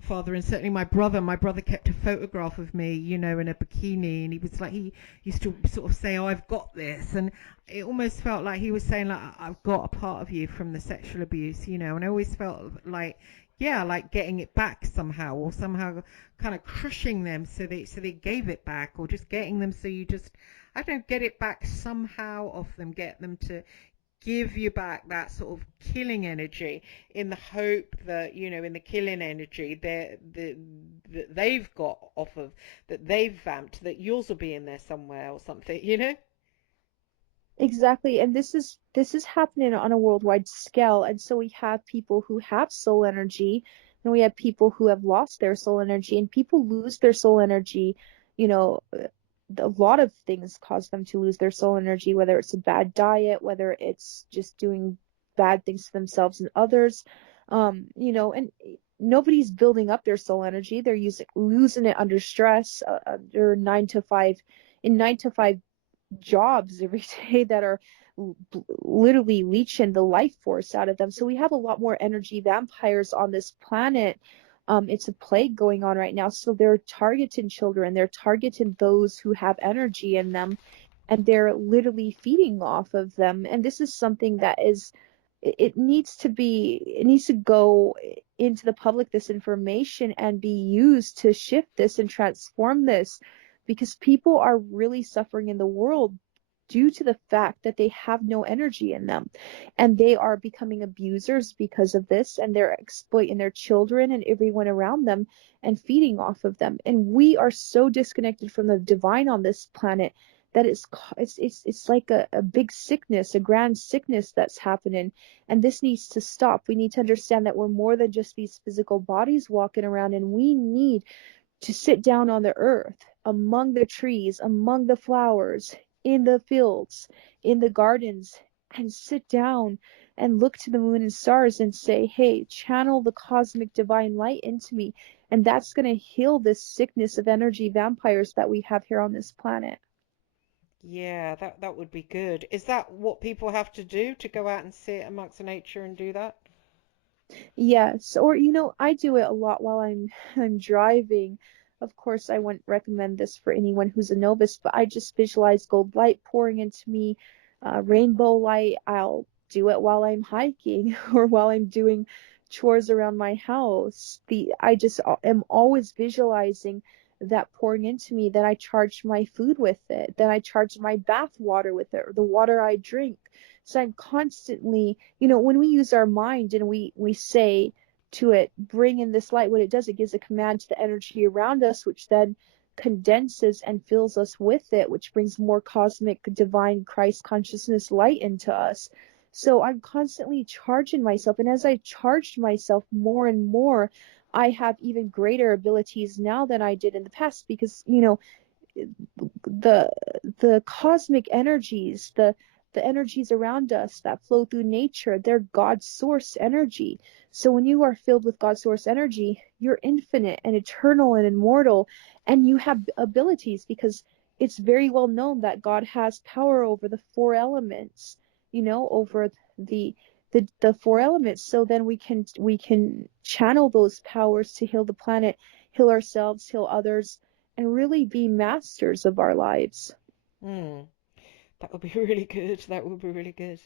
father and certainly my brother kept a photograph of me, in a bikini, and he was like, he used to sort of say, oh, I've got this, and it almost felt like he was saying, like, I've got a part of you from the sexual abuse, and I always felt like, yeah, like getting it back somehow, or somehow kind of crushing them so they gave it back, or just getting them so you just, I don't know, get it back somehow off them, get them to give you back that sort of killing energy, in the hope that, in the killing energy that they've got off of, that they've vamped, that yours will be in there somewhere or something. Exactly. And this is happening on a worldwide scale. And so we have people who have soul energy, and we have people who have lost their soul energy, and people lose their soul energy. You know, a lot of things cause them to lose their soul energy, whether it's a bad diet, whether it's just doing bad things to themselves and others. And nobody's building up their soul energy. They're losing it under stress, under 9 to 5, in 9 to 5 jobs every day that are literally leeching the life force out of them. So we have a lot more energy vampires on this planet. It's a plague going on right now. So they're targeting children, they're targeting those who have energy in them, and they're literally feeding off of them. And this is something that it needs to go into the public, this information, and be used to shift this and transform this, because people are really suffering in the world due to the fact that they have no energy in them. And they are becoming abusers because of this, and they're exploiting their children and everyone around them and feeding off of them. And we are so disconnected from the divine on this planet that it's like a big sickness, a grand sickness that's happening. And this needs to stop. We need to understand that we're more than just these physical bodies walking around, and we need to sit down on the earth, among the trees, among the flowers, in the fields, in the gardens, and sit down and look to the moon and stars and say, hey, channel the cosmic divine light into me. And that's going to heal this sickness of energy vampires that we have here on this planet. Yeah, that would be good. Is that what people have to do to go out and sit amongst nature and do that? Yes, or I do it a lot while I'm driving. Of course, I wouldn't recommend this for anyone who's a novice, but I just visualize gold light pouring into me, rainbow light. I'll do it while I'm hiking or while I'm doing chores around my house. The I just am always visualizing that pouring into me. Then I charge my food with it. Then I charge my bath water with it, or the water I drink. So I'm constantly, when we use our mind and we say to it, bring in this light, what it does, it gives a command to the energy around us, which then condenses and fills us with it, which brings more cosmic, divine Christ consciousness light into us. So I'm constantly charging myself. And as I charged myself more and more, I have even greater abilities now than I did in the past, because, the the cosmic energies, the energies around us that flow through nature, they're God's source energy. So when you are filled with God's source energy, you're infinite and eternal and immortal, and you have abilities, because it's very well known that God has power over the four elements, over the the four elements. So then we can channel those powers to heal the planet, heal ourselves, heal others, and really be masters of our lives. Hmm. That would be really good. That would be really good.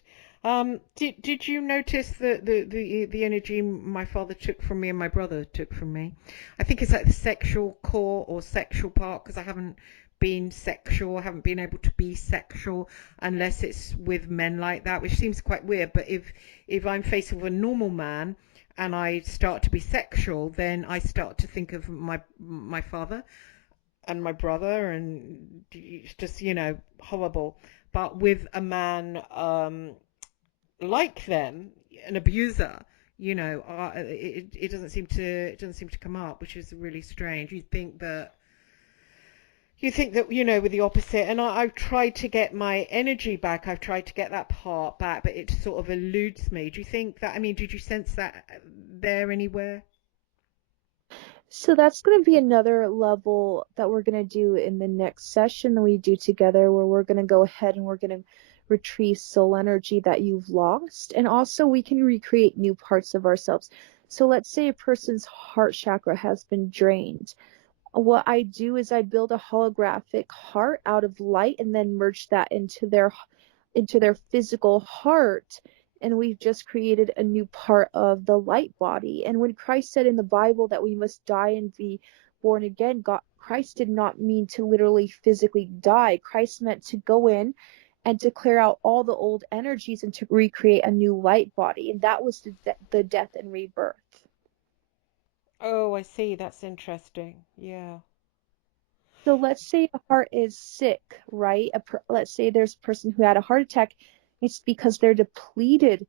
Did you notice the energy my father took from me and my brother took from me? I think it's like the sexual core or sexual part, because I haven't been sexual, I haven't been able to be sexual unless it's with men like that, which seems quite weird. But if I'm faced with a normal man and I start to be sexual, then I start to think of my father and my brother, and it's just, horrible. But with a man like them, an abuser, it doesn't seem to come up, which is really strange. You think that with the opposite, and I've tried to get my energy back. I've tried to get that part back, but it sort of eludes me. Do you think that? I mean, did you sense that there anywhere? So that's going to be another level that we're going to do in the next session that we do together, where we're going to go ahead and we're going to retrieve soul energy that you've lost. And also, we can recreate new parts of ourselves. So let's say a person's heart chakra has been drained. What I do is I build a holographic heart out of light and then merge that into their physical heart, and we've just created a new part of the light body. And when Christ said in the Bible that we must die and be born again, God, Christ did not mean to literally physically die. Christ meant to go in and to clear out all the old energies and to recreate a new light body, and that was the death and rebirth. Oh, I see. That's interesting. Yeah. So let's say a heart is sick, right? Let's say there's a person who had a heart attack. It's because they're depleted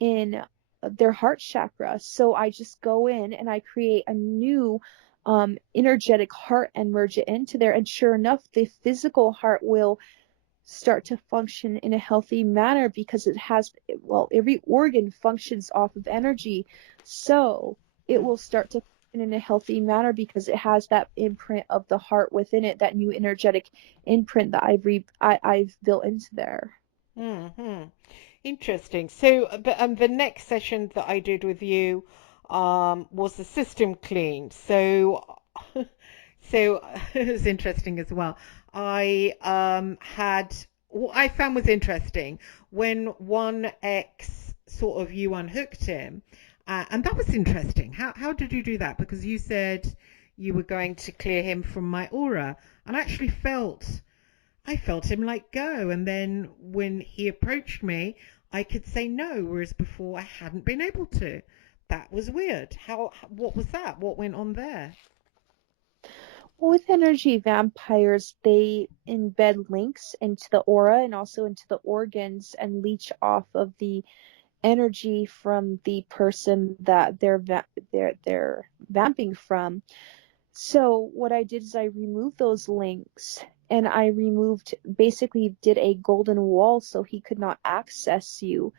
in their heart chakra. So I just go in and I create a new energetic heart and merge it into there. And sure enough, the physical heart will start to function in a healthy manner, because it has, well, every organ functions off of energy. So it Hmm. will start to function in a healthy manner because it has that imprint of the heart within it, that new energetic imprint that I've built into there. Hmm. Interesting. So, the next session that I did with you, was the system clean. So, so it was interesting as well. I had what I found was interesting when one ex sort of you unhooked him, and that was interesting. How did you do that? Because you said you were going to clear him from my aura, and I actually felt I felt him like go. And then when he approached me, I could say no, whereas before I hadn't been able to. That was weird. What was that? What went on there? With energy vampires, they embed links into the aura and also into the organs and leech off of the energy from the person that they're vamping from. So what I did is I removed those links and I removed basically did a golden wall so he could not access you.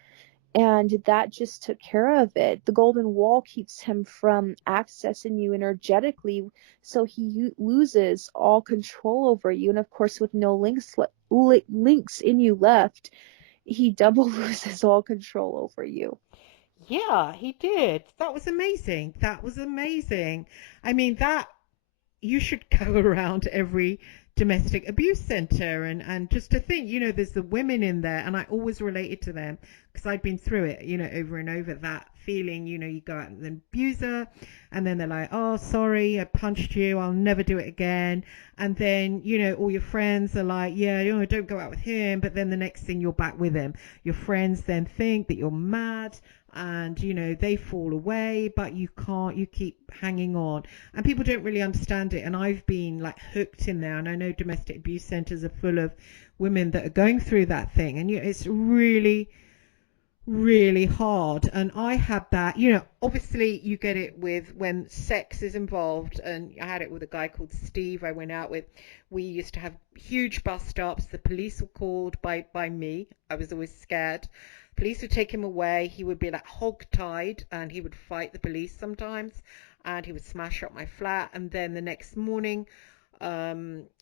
And that just took care of it. The golden wall keeps him from accessing you energetically, so he loses all control over you. And of course, with no links in you left, he double loses all control over you. Yeah, he did. That was amazing. That was amazing. I mean, that you should go around every domestic abuse center and just to think, there's the women in there, and I always related to them because I'd been through it, over and over. That feeling, you go out and then abuser, and then they're like, oh, sorry, I punched you, I'll never do it again. And then, all your friends are like, yeah, don't go out with him. But then the next thing you're back with him. Your friends then think that you're mad, and they fall away, but you can't, you keep hanging on, and people don't really understand it. And I've been like hooked in there, and I know domestic abuse centers are full of women that are going through that thing, and it's really, really hard. And I had that, obviously you get it with when sex is involved, and I had it with a guy called Steve I went out with. We used to have huge bus stops. The police were called by me. I was always scared. Police would take him away. He would be like hog-tied, and he would fight the police sometimes, and he would smash up my flat. And then the next morning,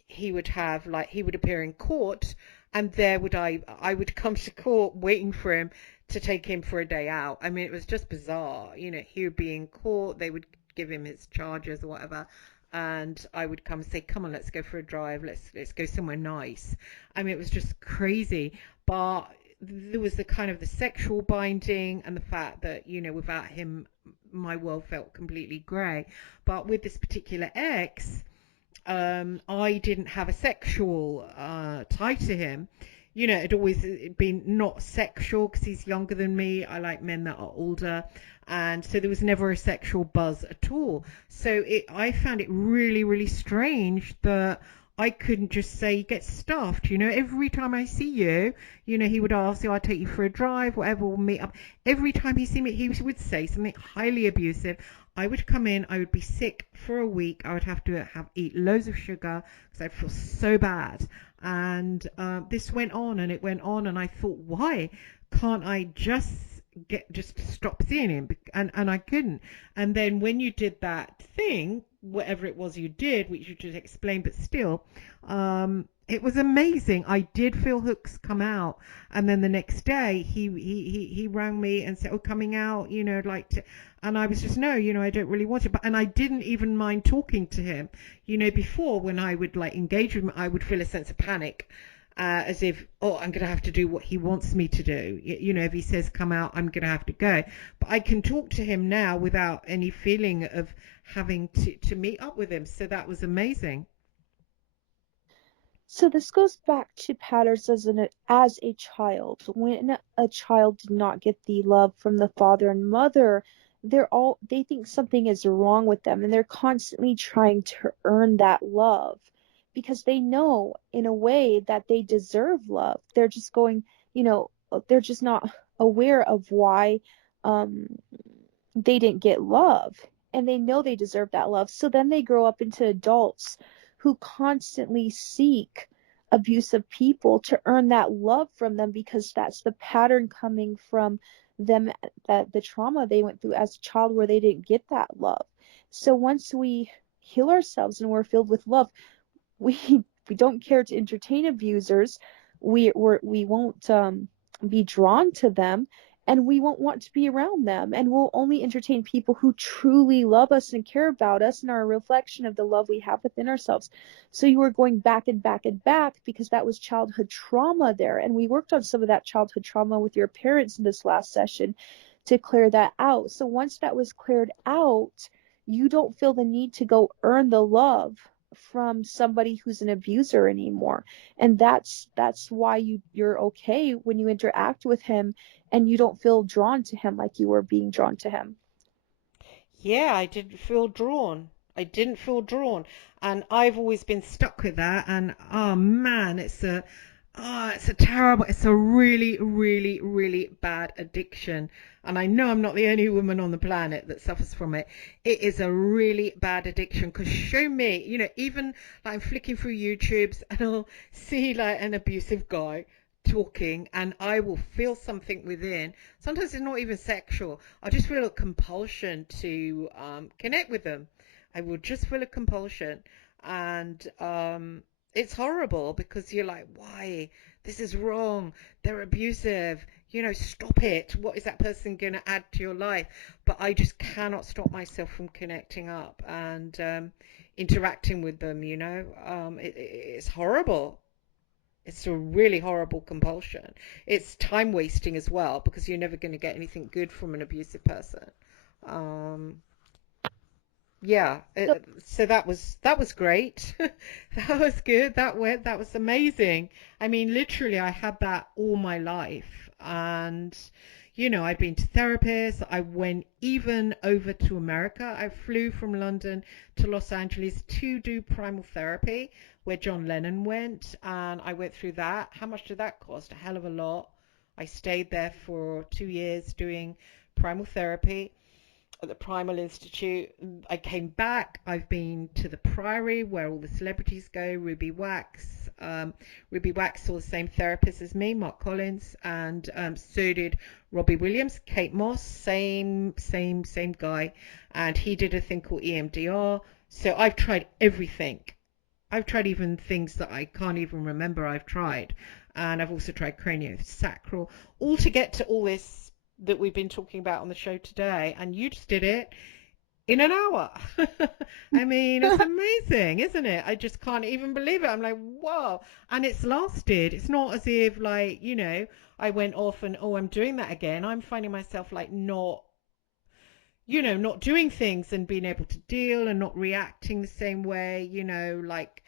he would have like he would appear in court, and there would I would come to court waiting for him to take him for a day out. I mean, it was just bizarre. He would be in court, they would give him his charges or whatever, and I would come and say, "Come on, let's go for a drive. Let's go somewhere nice." I mean, it was just crazy, but there was the kind of the sexual binding and the fact that without him, my world felt completely grey. But with this particular ex, I didn't have a sexual tie to him. It'd always been not sexual because he's younger than me. I like men that are older. And so there was never a sexual buzz at all. So I found it really, really strange that I couldn't just say, get stuffed. Every time I see you, he would ask you, I'll take you for a drive, whatever, we'll meet up. Every time he see me, he would say something highly abusive. I would come in, I would be sick for a week. I would have to eat loads of sugar because I'd feel so bad. And this went on and it went on, and I thought, why can't I just stop seeing him? And I couldn't. And then when you did that thing, whatever it was you did, which you just explained, but still, it was amazing. I did feel hooks come out, and then the next day he rang me and said, "Oh, coming out, I'd like to." And I was just, no, I don't really want it. But and I didn't even mind talking to him. Before when I would like engage with him, I would feel a sense of panic, as if, oh, I'm gonna have to do what he wants me to do. If he says come out, I'm gonna have to go. But I can talk to him now without any feeling of having to meet up with him. So that was amazing. So this goes back to patterns as a child. When a child did not get the love from the father and mother, they think something is wrong with them and they're constantly trying to earn that love because they know in a way that they deserve love. They're just they're just not aware of why um they didn't get love, and they know they deserve that love. So then they grow up into adults who constantly seek abusive people to earn that love from them because that's the pattern coming from them, that the trauma they went through as a child where they didn't get that love. So once we heal ourselves and we're filled with love, we we don't care to entertain abusers. We won't be drawn to them, and we won't want to be around them, and we'll only entertain people who truly love us and care about us and are a reflection of the love we have within ourselves. So you were going back and back and back because that was childhood trauma there, and we worked on some of that childhood trauma with your parents in this last session to clear that out. So once that was cleared out, you don't feel the need to go earn the love from somebody who's an abuser anymore. And that's why you're okay when you interact with him and you don't feel drawn to him like you were being drawn to him. Yeah, I didn't feel drawn. I didn't feel drawn. And I've always been stuck with that. And oh man, it's a terrible, it's a really, really, really bad addiction. And I know I'm not the only woman on the planet that suffers from it. It is a really bad addiction. Because show me, even like I'm flicking through YouTubes and I'll see like an abusive guy talking and I will feel something within. Sometimes it's not even sexual. I just feel a compulsion to connect with them. I will just feel a compulsion. And it's horrible because you're like, why? This is wrong. They're abusive. Stop it. What is that person going to add to your life? But I just cannot stop myself from connecting up and interacting with them. It's horrible. It's a really horrible compulsion. It's time wasting as well because you're never going to get anything good from an abusive person. Um, yeah, So, so that was great. That was good. That was amazing. I mean, literally, I had that all my life, and I've been to therapists. I went even over to America. I flew from London to Los Angeles to do primal therapy, where John Lennon went, and I went through that. How much did that cost? A hell of a lot. I stayed there for 2 years doing primal therapy at the Primal Institute. I came back. I've been to the Priory where all the celebrities go. Ruby Wax. Ruby Wax saw the same therapist as me, Mark Collins, and so did Robbie Williams, Kate Moss, same guy, and he did a thing called EMDR. So I've tried everything. I've tried even things that I can't even remember I've tried. And I've also tried craniosacral, all to get to all this that we've been talking about on the show today. And you just did it in an hour. I mean, it's amazing, isn't it? I just can't even believe it. I'm like, wow. And it's lasted. It's not as if, like, I went off and, oh, I'm doing that again. I'm finding myself, like, not doing things and being able to deal and not reacting the same way, like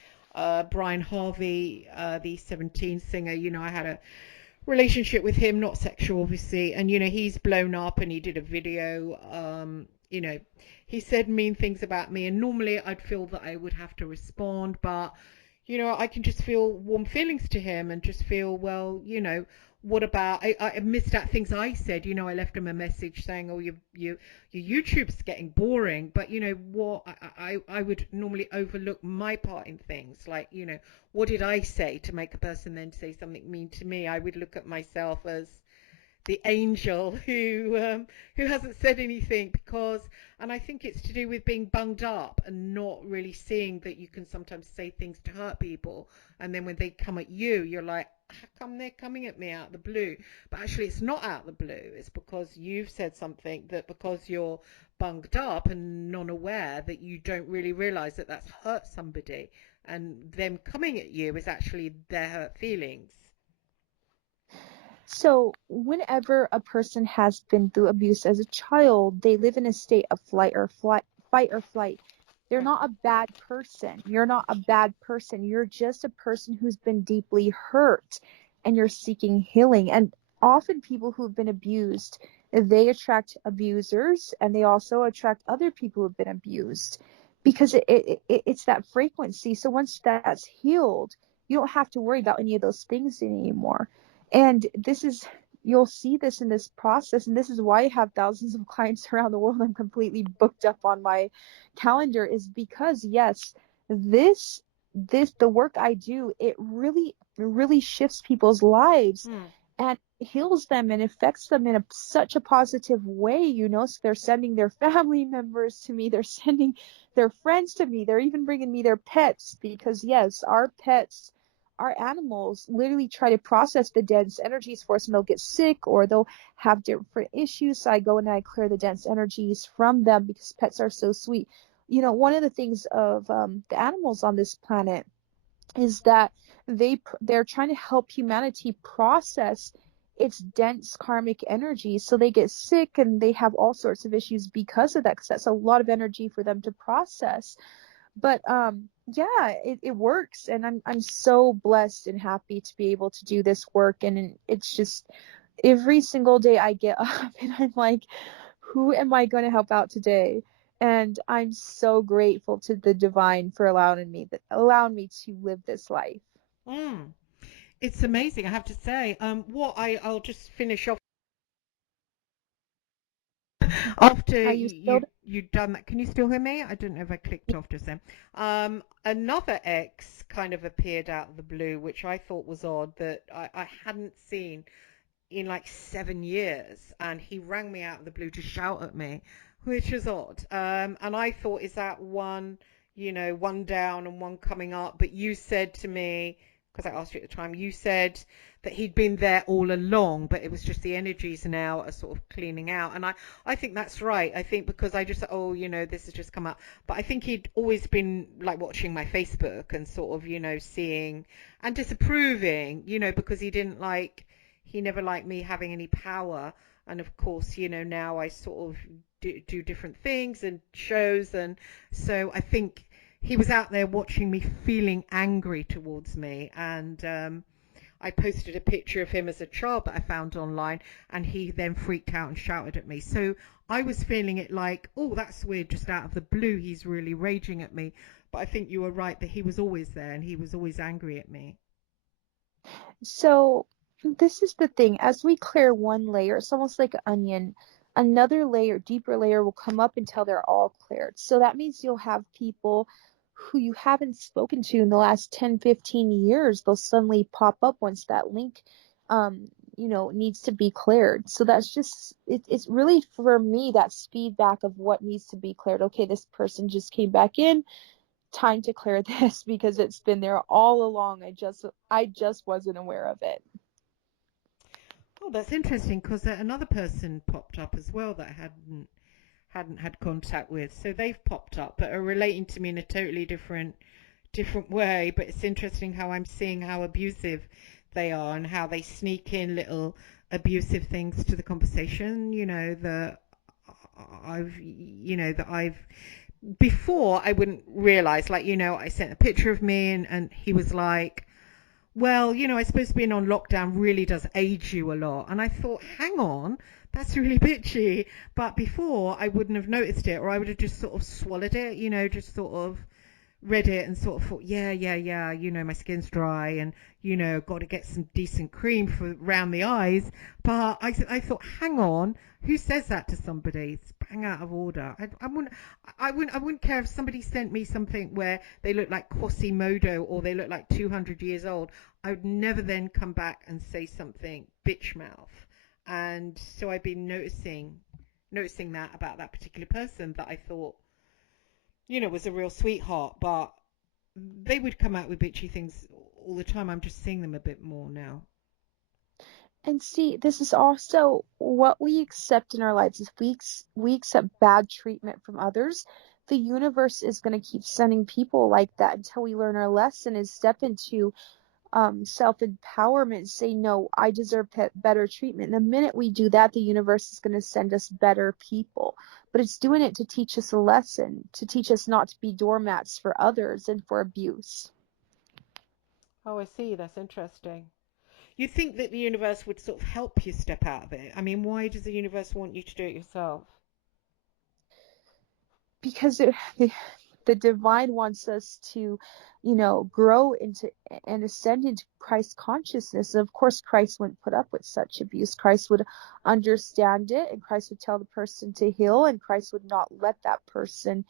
Brian Harvey, the 17 singer, I had a relationship with him, not sexual, obviously, and, he's blown up and he did a video, he said mean things about me, and normally I'd feel that I would have to respond, but I can just feel warm feelings to him and just feel, well, what about I missed out things I said. I left him a message saying, oh, your YouTube's getting boring, but what I would normally overlook my part in things, like, what did I say to make a person then say something mean to me? I would look at myself as the angel who hasn't said anything because, and I think it's to do with being bunged up and not really seeing that you can sometimes say things to hurt people, and then when they come at you, you're like, how come they're coming at me out of the blue? But actually it's not out of the blue. It's because you've said something that, because you're bunged up and non-aware, that you don't really realize that that's hurt somebody, and them coming at you is actually their hurt feelings. so whenever a person has been through abuse as a child, they live in a state of fight or flight. They're Right. not a bad person. You're not a bad person. You're just a person who's been deeply hurt and you're seeking healing. And often people who've been abused, they attract abusers and they also attract other people who've been abused because it's that frequency. So once that's healed, you don't have to worry about any of those things anymore. And you'll see this in this process. And this is why I have thousands of clients around the world. I'm completely booked up on my calendar, is because, yes, this, the work I do, it really shifts people's lives Hmm. and heals them and affects them in such a positive way, so they're sending their family members to me, they're sending their friends to me, they're even bringing me their pets, because yes, our pets, our animals literally try to process the dense energies for us, and they'll get sick or they'll have different issues. So I go and I clear the dense energies from them because pets are so sweet. One of the things of the animals on this planet is that they're trying to help humanity process its dense karmic energy. So they get sick and they have all sorts of issues because of that, because that's a lot of energy for them to process. But yeah, it works, and I'm so blessed and happy to be able to do this work. And it's just every single day I get up and I'm like, who am I going to help out today? And I'm so grateful to the divine for allowing me to live this life. Mm. It's amazing, I have to say. I'll just finish off after Are you still you've done that. Can you still hear me? I don't know if I clicked there? off just then. Another ex kind of appeared out of the blue, which I thought was odd that I hadn't seen in like 7 years, and he rang me out of the blue to shout at me, which was odd. And I thought, is that one, one down and one coming up? But you said to me, because I asked you at the time, you said that he'd been there all along, but it was just the energies now are sort of cleaning out. And I think that's right. I think because I just, oh, this has just come up. But I think he'd always been like watching my Facebook and sort of, seeing and disapproving, because he never liked me having any power. And of course, now I sort of do different things and shows. And so I think he was out there watching me feeling angry towards me. And I posted a picture of him as a child that I found online. And he then freaked out and shouted at me. So I was feeling it like, oh, that's weird. Just out of the blue, he's really raging at me. But I think you were right that he was always there and he was always angry at me. So this is the thing. As we clear one layer, it's almost like an onion. Another layer, deeper layer, will come up until they're all cleared. So that means you'll have people who you haven't spoken to in the last 10, 15 years. They'll suddenly pop up once that link, needs to be cleared. So that's just, it's really for me, that's feedback of what needs to be cleared. Okay, this person just came back in, time to clear this because it's been there all along. I just wasn't aware of it. Oh, that's interesting because another person popped up as well that I hadn't had contact with. So they've popped up, but are relating to me in a totally different way. But it's interesting how I'm seeing how abusive they are and how they sneak in little abusive things to the conversation. That I've before I wouldn't realize. Like, I sent a picture of me and he was like, well, I suppose being on lockdown really does age you a lot. And I thought, hang on, that's really bitchy. But before, I wouldn't have noticed it, or I would have just sort of swallowed it, just sort of read it and sort of thought, yeah, yeah, yeah, my skin's dry and, got to get some decent cream for around the eyes. But I thought, hang on, who says that to somebody? It's bang out of order. I wouldn't care if somebody sent me something where they look like Quasimodo or they look like 200 years old. I would never then come back and say something bitch mouth. And so I've been noticing that about that particular person that I thought, was a real sweetheart, but they would come out with bitchy things all the time. I'm just seeing them a bit more now. And see, this is also what we accept in our lives. If we accept bad treatment from others, the universe is going to keep sending people like that until we learn our lesson and step into self empowerment. Say, no, I deserve better treatment. And the minute we do that, the universe is going to send us better people. But it's doing it to teach us a lesson, to teach us not to be doormats for others and for abuse. Oh, I see. That's interesting. You think that the universe would sort of help you step out of it? I mean, why does the universe want you to do it yourself? Because the divine wants us to, grow into and ascend into Christ consciousness. And of course, Christ wouldn't put up with such abuse. Christ would understand it, and Christ would tell the person to heal, and Christ would not let that person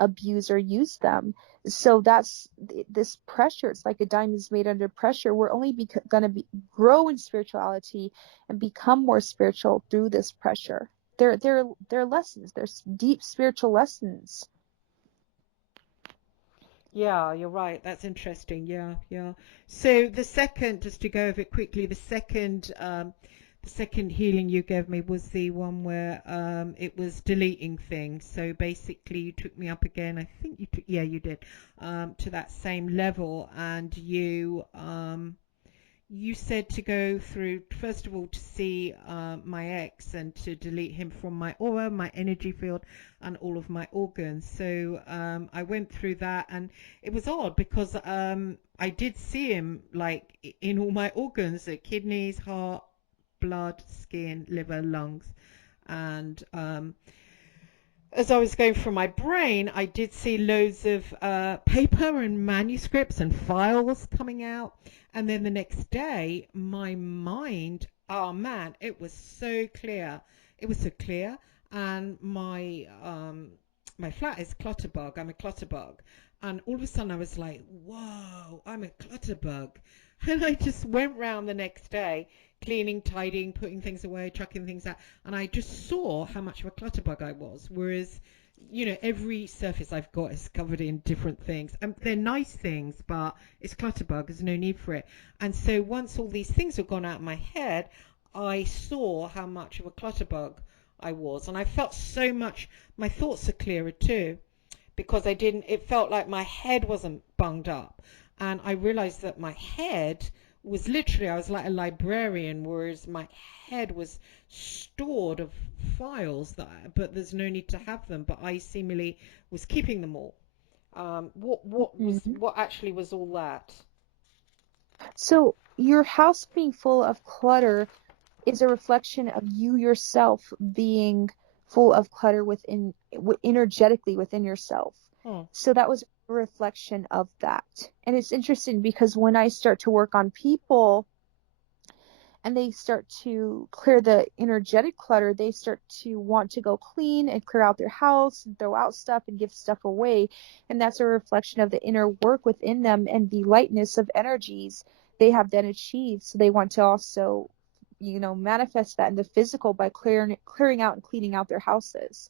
abuse or use them. So that's this pressure. It's like a diamond's made under pressure. We're only going to be grow in spirituality and become more spiritual through this pressure. They're lessons. There's deep spiritual lessons. Yeah, you're right. That's interesting. Yeah, yeah. So the second, just to go over it quickly, the second healing you gave me was the one where it was deleting things. So basically, you took me up again. I think you took, yeah, you did, to that same level, and you said to go through, first of all, to see my ex and to delete him from my aura, my energy field, and all of my organs. So I went through that, and it was odd because I did see him like in all my organs, kidneys, heart, blood, skin, liver, lungs. And as I was going through my brain, I did see loads of paper and manuscripts and files coming out. And then the next day, my mind, oh man, it was so clear. It was so clear. And my flat is clutterbug. I'm a clutterbug. And all of a sudden, I was like, whoa, I'm a clutterbug. And I just went round the next day, cleaning, tidying, putting things away, chucking things out, and I just saw how much of a clutterbug I was. Whereas, every surface I've got is covered in different things. And they're nice things, but it's clutterbug. There's no need for it. And so once all these things have gone out of my head, I saw how much of a clutterbug I was. And I felt so much, my thoughts are clearer too, because it felt like my head wasn't bunged up. And I realized that my head was literally, I was like a librarian, whereas my head was stored of files but there's no need to have them. But I seemingly was keeping them all. Mhm. What actually was all that? So your house being full of clutter is a reflection of you yourself being full of clutter energetically within yourself. Hmm. So that was a reflection of that. And it's interesting because when I start to work on people and they start to clear the energetic clutter, they start to want to go clean and clear out their house and throw out stuff and give stuff away. And that's a reflection of the inner work within them and the lightness of energies they have then achieved. So they want to also, manifest that in the physical by clearing out and cleaning out their houses.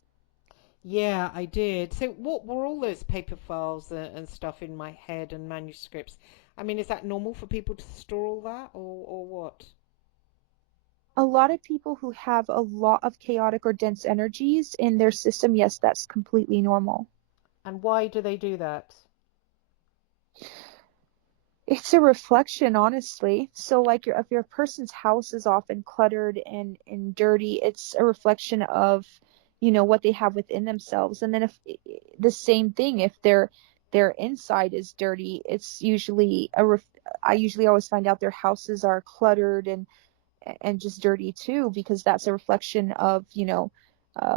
Yeah, I did. So what were all those paper files and stuff in my head and manuscripts? I mean, is that normal for people to store all that, or what? A lot of people who have a lot of chaotic or dense energies in their system, yes, that's completely normal. And why do they do that? It's a reflection, honestly. So, like, if your person's house is often cluttered and dirty, it's a reflection of, what they have within themselves. And then if the same thing, if their inside is dirty, it's usually I usually always find out their houses are cluttered and just dirty too, because that's a reflection of,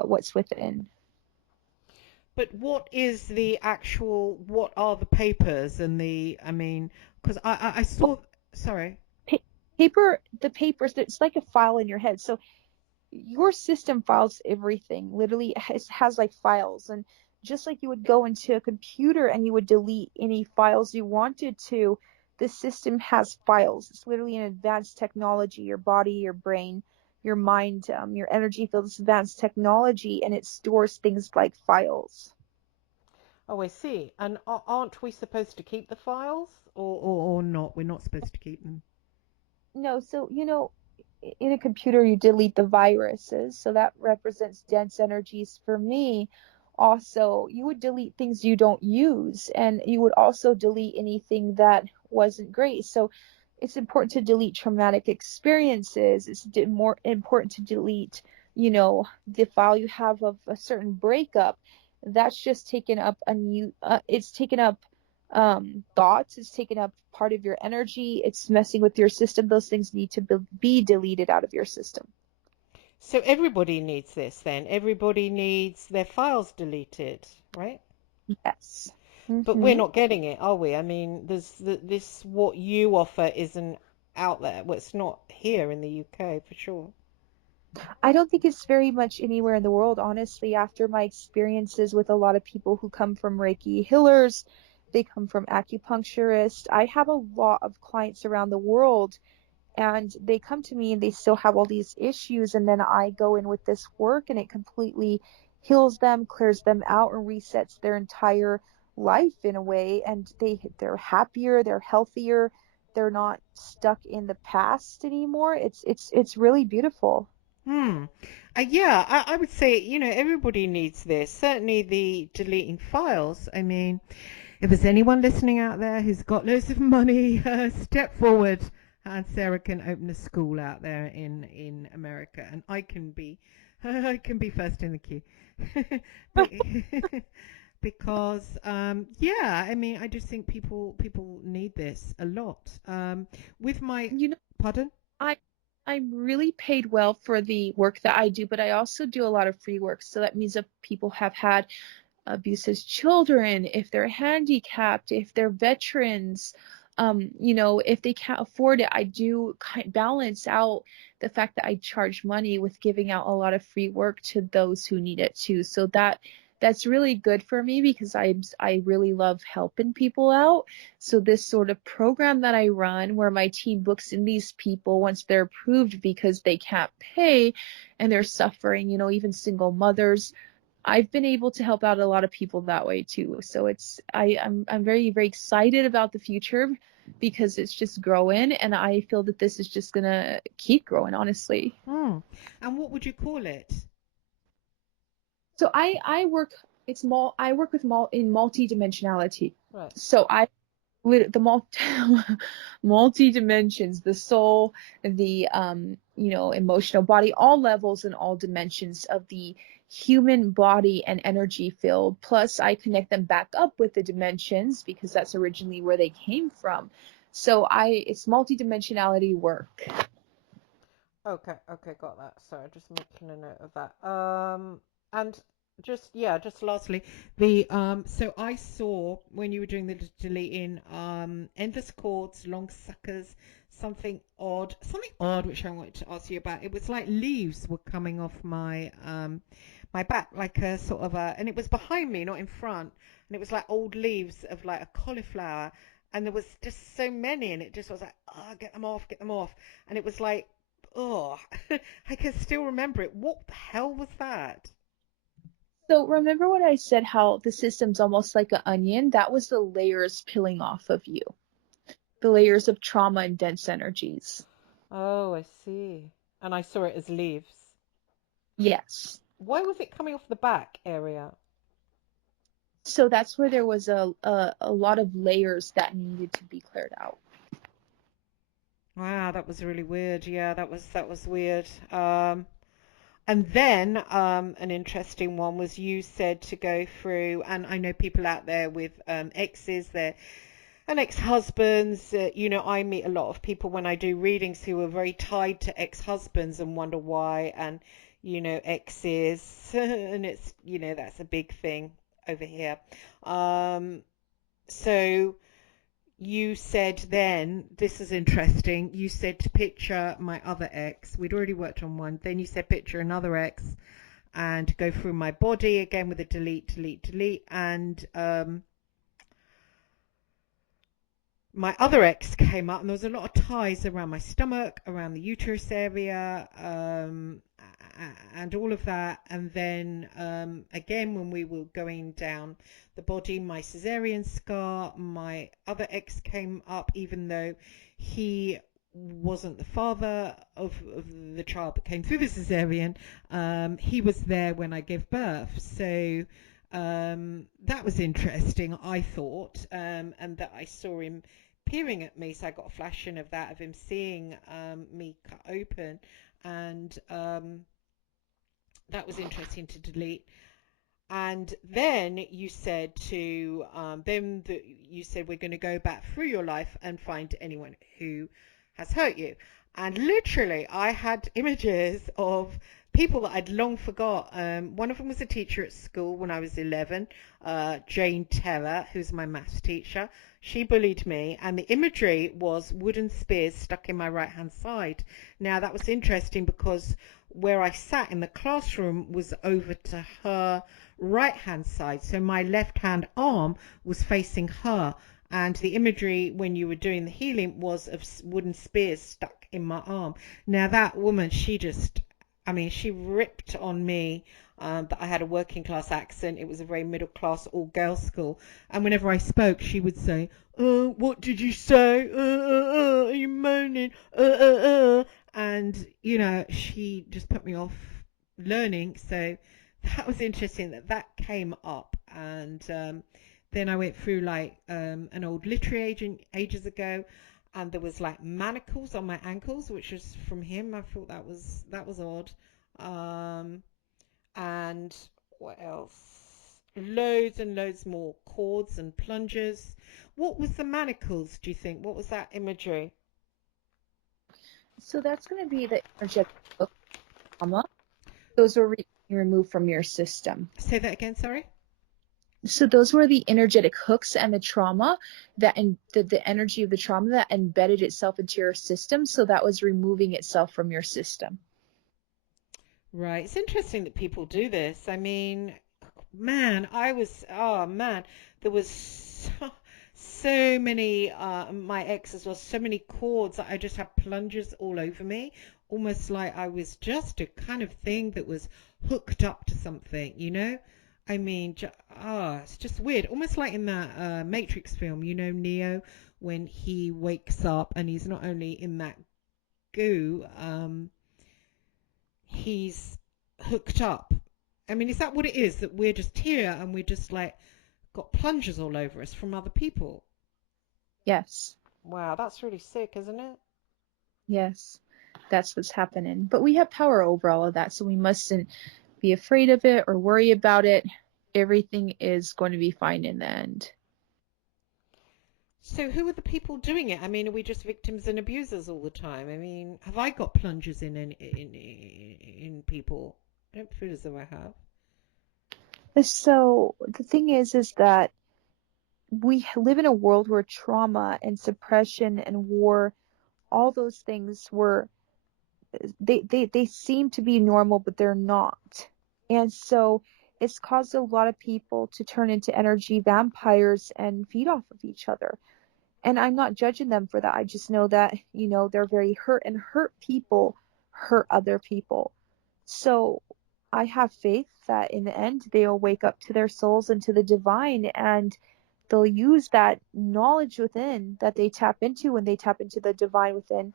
what's within. But what are the papers and I mean, because I saw, sorry. Pa- the papers, it's like a file in your head. So your system files everything. Literally has like files, and just like you would go into a computer and you would delete any files you wanted to, the system has files. It's literally an advanced technology. Your body, your brain, your mind, your energy field is advanced technology, and it stores things like files. Oh, I see. And aren't we supposed to keep the files, or not? We're not supposed to keep them. No, so in a computer you delete the viruses, so that represents dense energies. For me, also, you would delete things you don't use, and you would also delete anything that wasn't great. So it's important to delete traumatic experiences. It's more important to delete, the file you have of a certain breakup. That's just taken up a new, it's taken up thoughts, it's taken up part of your energy, it's messing with your system. Those things need to be deleted out of your system. So everybody needs this then. Everybody needs their files deleted, right? Yes. But we're hmm not getting it, are we? I mean, this what you offer isn't out there. Well, it's not here in the UK for sure. I don't think it's very much anywhere in the world, honestly. After my experiences with a lot of people who come from Reiki healers, they come from acupuncturists. I have a lot of clients around the world, and they come to me and they still have all these issues, and then I go in with this work and it completely heals them, clears them out, and resets their entire life in a way, and they're happier, they're healthier, they're not stuck in the past anymore. It's really beautiful. Hmm. Yeah, I would say, everybody needs this. Certainly the deleting files. I mean, if there's anyone listening out there who's got loads of money, step forward And Sarah can open a school out there in America, and I can be I can be first in the queue. Be- because yeah, I mean, I just think people need this a lot. With my You know, pardon. I I'm really paid well for the work that I do, but I also do a lot of free work. So that means that people have had abuse as children, if they're handicapped, if they're veterans, if they can't afford it, I do balance out the fact that I charge money with giving out a lot of free work to those who need it too. So that's really good for me because I really love helping people out. So this sort of program that I run where my team books in these people once they're approved because they can't pay and they're suffering, even single mothers, I've been able to help out a lot of people that way too. So I'm very, very excited about the future because it's just growing and I feel that this is just gonna keep growing, honestly. Hmm. And what would you call it? So I work I work with in multi-dimensionality. Right. So I the multi dimensions, the soul, the emotional body, all levels and all dimensions of the human body and energy field. Plus I connect them back up with the dimensions because that's originally where they came from. So I it's multi-dimensionality work. Okay, okay, got that. Sorry, just making a note of that. And just yeah, just lastly, the so I saw when you were doing the deleting, endless chords, long suckers, something odd, which I wanted to ask you about. It was like leaves were coming off my back, like a sort of a, and it was behind me, not in front, and it was like old leaves of like a cauliflower, and there was just so many, and it just was like, oh, get them off, and it was like oh, I can still remember it. What the hell was that? So remember what I said, how the system's almost like an onion? That was the layers peeling off of you, the layers of trauma and dense energies. Oh, I see. And I saw it as leaves. Yes. Why was it coming off the back area? So that's where there was a lot of layers that needed to be cleared out. Wow, that was really weird. Yeah, that was weird. And then an interesting one was you said to go through, and I know people out there with exes, their and ex-husbands. I meet a lot of people when I do readings who are very tied to ex-husbands and wonder why, and exes, and it's that's a big thing over here. Um, so you said then, this is interesting. You said to picture my other ex. We'd already worked on one. Then you said picture another ex and go through my body again with a delete, delete, delete, and my other ex came up, and there was a lot of ties around my stomach, around the uterus area, and all of that. And then again, when we were going down the body, my cesarean scar, my other ex came up, even though he wasn't the father of the child that came through the cesarean. He was there when I gave birth. So that was interesting, I thought, and that I saw him peering at me. So I got a flashing of that, of him seeing me cut open, and that was interesting to delete. And then you said you said we're going to go back through your life and find anyone who has hurt you. And literally, I had images of people that I'd long forgot. One of them was a teacher at school when I was 11, Jane Terror, who's my maths teacher. She bullied me, and the imagery was wooden spears stuck in my right hand side. Now, that was interesting because where I sat in the classroom was over to her right hand side. So my left hand arm was facing her. And the imagery when you were doing the healing was of wooden spears stuck in my arm. Now, that woman, I mean, she ripped on me that I had a working class accent. It was a very middle class, all girls school. And whenever I spoke, she would say, what did you say? Are you moaning? And, she just put me off learning. So that was interesting that that came up. And then I went through like an old literary agent ages ago. and there was like manacles on my ankles, which was from him. I thought that was odd. Um, and what else? Loads and loads more cords and plungers. What was the manacles, do you think? What was that imagery? So that's going to be the energetic trauma. Those were being removed from your system. Say that again, sorry. So those were the energetic hooks and the trauma that and the energy of the trauma that embedded itself into your system. So that was removing itself from your system. Right. It's interesting that people do this. I mean, man, oh man, there was so many, my ex as well, so many cords that I just had plungers all over me, almost like I was just a kind of thing that was hooked up to something, you know? I mean, it's just weird. Almost like in that Matrix film, you know, Neo, when he wakes up and he's not only in that goo, he's hooked up. I mean, is that what it is? That we're just here and we're just like got plungers all over us from other people? Yes. Wow, that's really sick, isn't it? Yes. That's what's happening. But we have power over all of that. So we mustn't be afraid of it or worry about it. Everything is going to be fine in the end. So who are the people doing it? I mean, are we just victims and abusers all the time? I mean, have I got plungers in people? I don't feel as though I have. So the thing is that we live in a world where trauma and suppression and war, all those things were they seem to be normal, but they're not. And so it's caused a lot of people to turn into energy vampires and feed off of each other. And I'm not judging them for that. I just know that, they're very hurt, and hurt people hurt other people. So I have faith that in the end they'll wake up to their souls and to the divine, and they'll use that knowledge within that they tap into when they tap into the divine within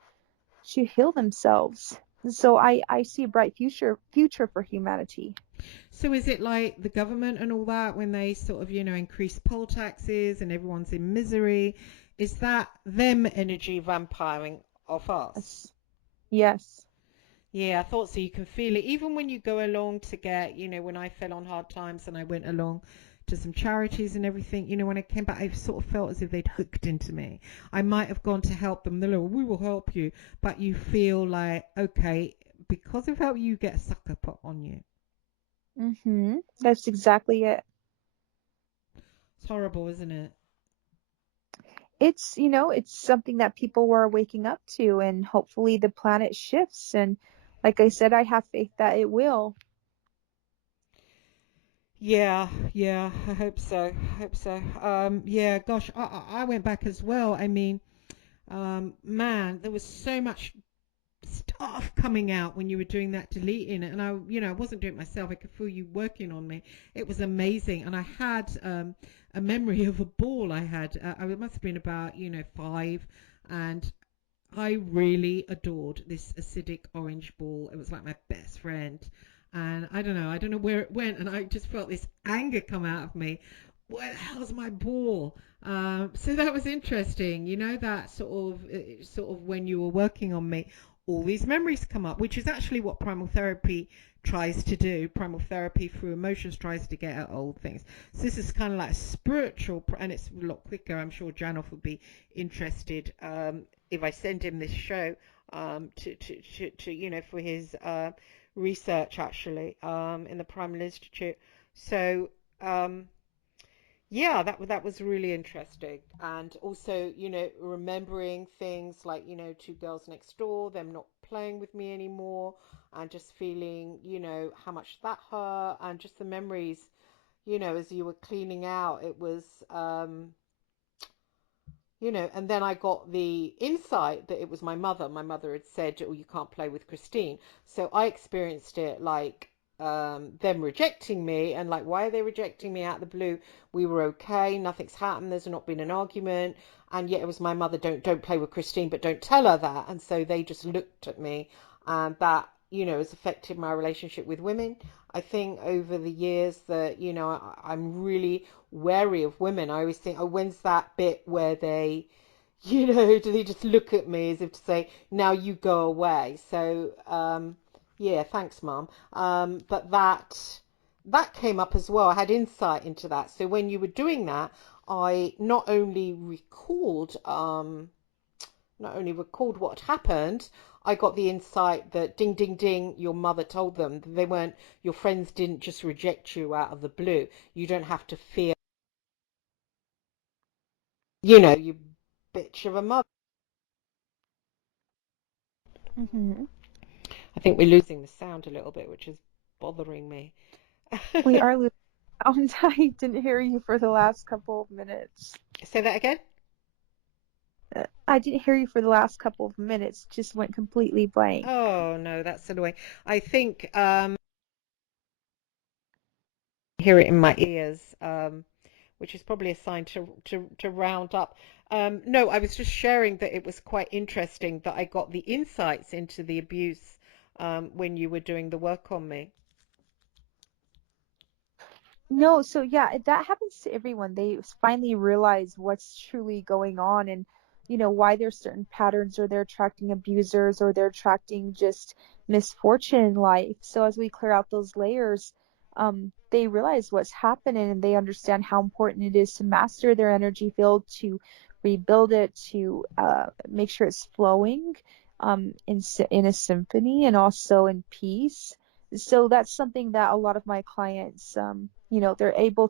to heal themselves. So I see a bright future for humanity. So is it like the government and all that when they sort of, increase poll taxes and everyone's in misery? Is that them energy vampiring off us? Yes. Yes. Yeah, I thought so. You can feel it even when you go along to get, when I fell on hard times and I went along to some charities and everything, when I came back, I sort of felt as if they'd hooked into me. I might have gone to help them. They're like, we will help you. But you feel like, okay, because of how you get a sucker put on you. That's exactly it. It's horrible, isn't it? It's something that people were waking up to, and hopefully the planet shifts. And like I said, I have faith that it will. Yeah, yeah, I hope so. I hope so. Yeah, gosh, I went back as well. I mean, man, there was so much stuff coming out when you were doing that deleting it, and I wasn't doing it myself. I could feel you working on me. It was amazing, and I had a memory of a ball I had. I must have been about 5, and I really adored this acidic orange ball. It was like my best friend. And I don't know where it went, and I just felt this anger come out of me. Where the hell's my ball? So that was interesting, that sort of when you were working on me, all these memories come up, which is actually what primal therapy tries to do. Primal therapy through emotions tries to get at old things. So this is kind of like spiritual, and it's a lot quicker. I'm sure Janoff would be interested if I send him this show to for his research actually in the Primal Institute. So yeah, that was really interesting, and also remembering things like Two Girls Next Door, them not playing with me anymore, and just feeling how much that hurt, and just the memories as you were cleaning out. It was and then I got the insight that it was my mother. My mother had said, "Oh, you can't play with Christine." So I experienced it like them rejecting me, and like, why are they rejecting me out of the blue? We were okay, nothing's happened, there's not been an argument, and yet it was my mother. Don't play with Christine, but don't tell her that. And so they just looked at me, and that has affected my relationship with women. I think over the years that I'm really wary of women. I always think, oh, when's that bit where they, they just look at me as if to say, now you go away. So, yeah, thanks, Mum. But that came up as well. I had insight into that. So when you were doing that, I not only recalled what happened, I got the insight that ding, ding, ding, your mother told them that your friends didn't just reject you out of the blue. You don't have to fear, you bitch of a mother. Hmm. I think we're losing the sound a little bit, which is bothering me. We are losing sound. I didn't hear you for the last couple of minutes. Say that again? I didn't hear you for the last couple of minutes. Just went completely blank. Oh no, that's annoying. I think hear it in my ears, which is probably a sign to round up. No, I was just sharing that it was quite interesting that I got the insights into the abuse when you were doing the work on me. No, so yeah, that happens to everyone. They finally realize what's truly going on and why there's certain patterns or they're attracting abusers or they're attracting just misfortune in life. So as we clear out those layers, they realize what's happening and they understand how important it is to master their energy field, to rebuild it, to make sure it's flowing in a symphony and also in peace. So that's something that a lot of my clients, they're able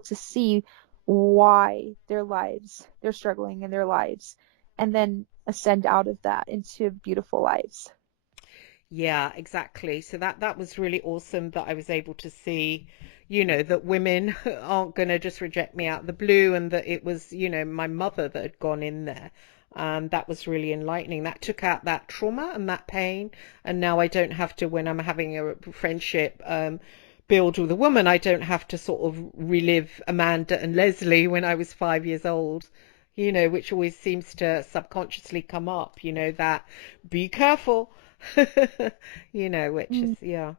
to see why they're struggling in their lives, and then ascend out of that into beautiful lives. Yeah, exactly. So that was really awesome that I was able to see, that women aren't going to just reject me out of the blue, and that it was, my mother that had gone in there. That was really enlightening. That took out that trauma and that pain, and now I don't have to, when I'm having a friendship build with a woman, I don't have to sort of relive Amanda and Leslie when I was 5 years old. Which always seems to subconsciously come up, that be careful. Which is, Mm. yeah.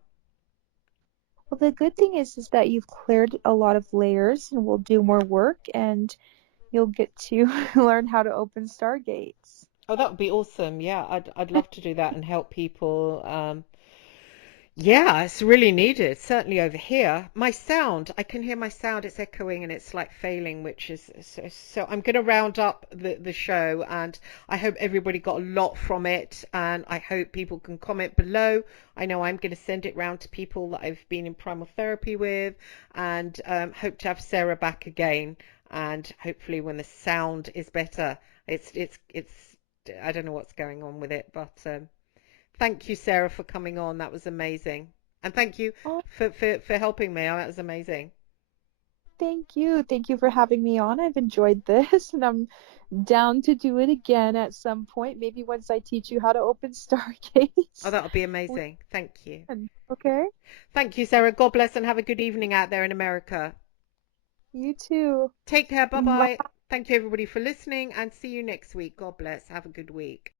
Well, the good thing is that you've cleared a lot of layers and will do more work and you'll get to learn how to open stargates. Oh, that would be awesome. Yeah, I'd love to do that and help people. Yeah, it's really needed. Certainly over here. My sound, I can hear my sound. It's echoing and it's like failing, which is so I'm going to round up the show, and I hope everybody got a lot from it, and I hope people can comment below. I know I'm going to send it round to people that I've been in primal therapy with, and hope to have Sarah back again, and hopefully when the sound is better. It's I don't know what's going on with it, but thank you, Sarah, for coming on. That was amazing. And thank you Oh, for helping me. Oh, that was amazing. thank you. Thank you for having me on. I've enjoyed this and I'm down to do it again at some point. Maybe once I teach you how to open Oh, stargates. that would be We amazing. Thank you. can. Okay? Thank you, Sarah. God bless and have a good evening out there in America. You too. Take care. Bye Bye. bye. Thank you, everybody, for listening, and see you next week. God bless. Have a good week.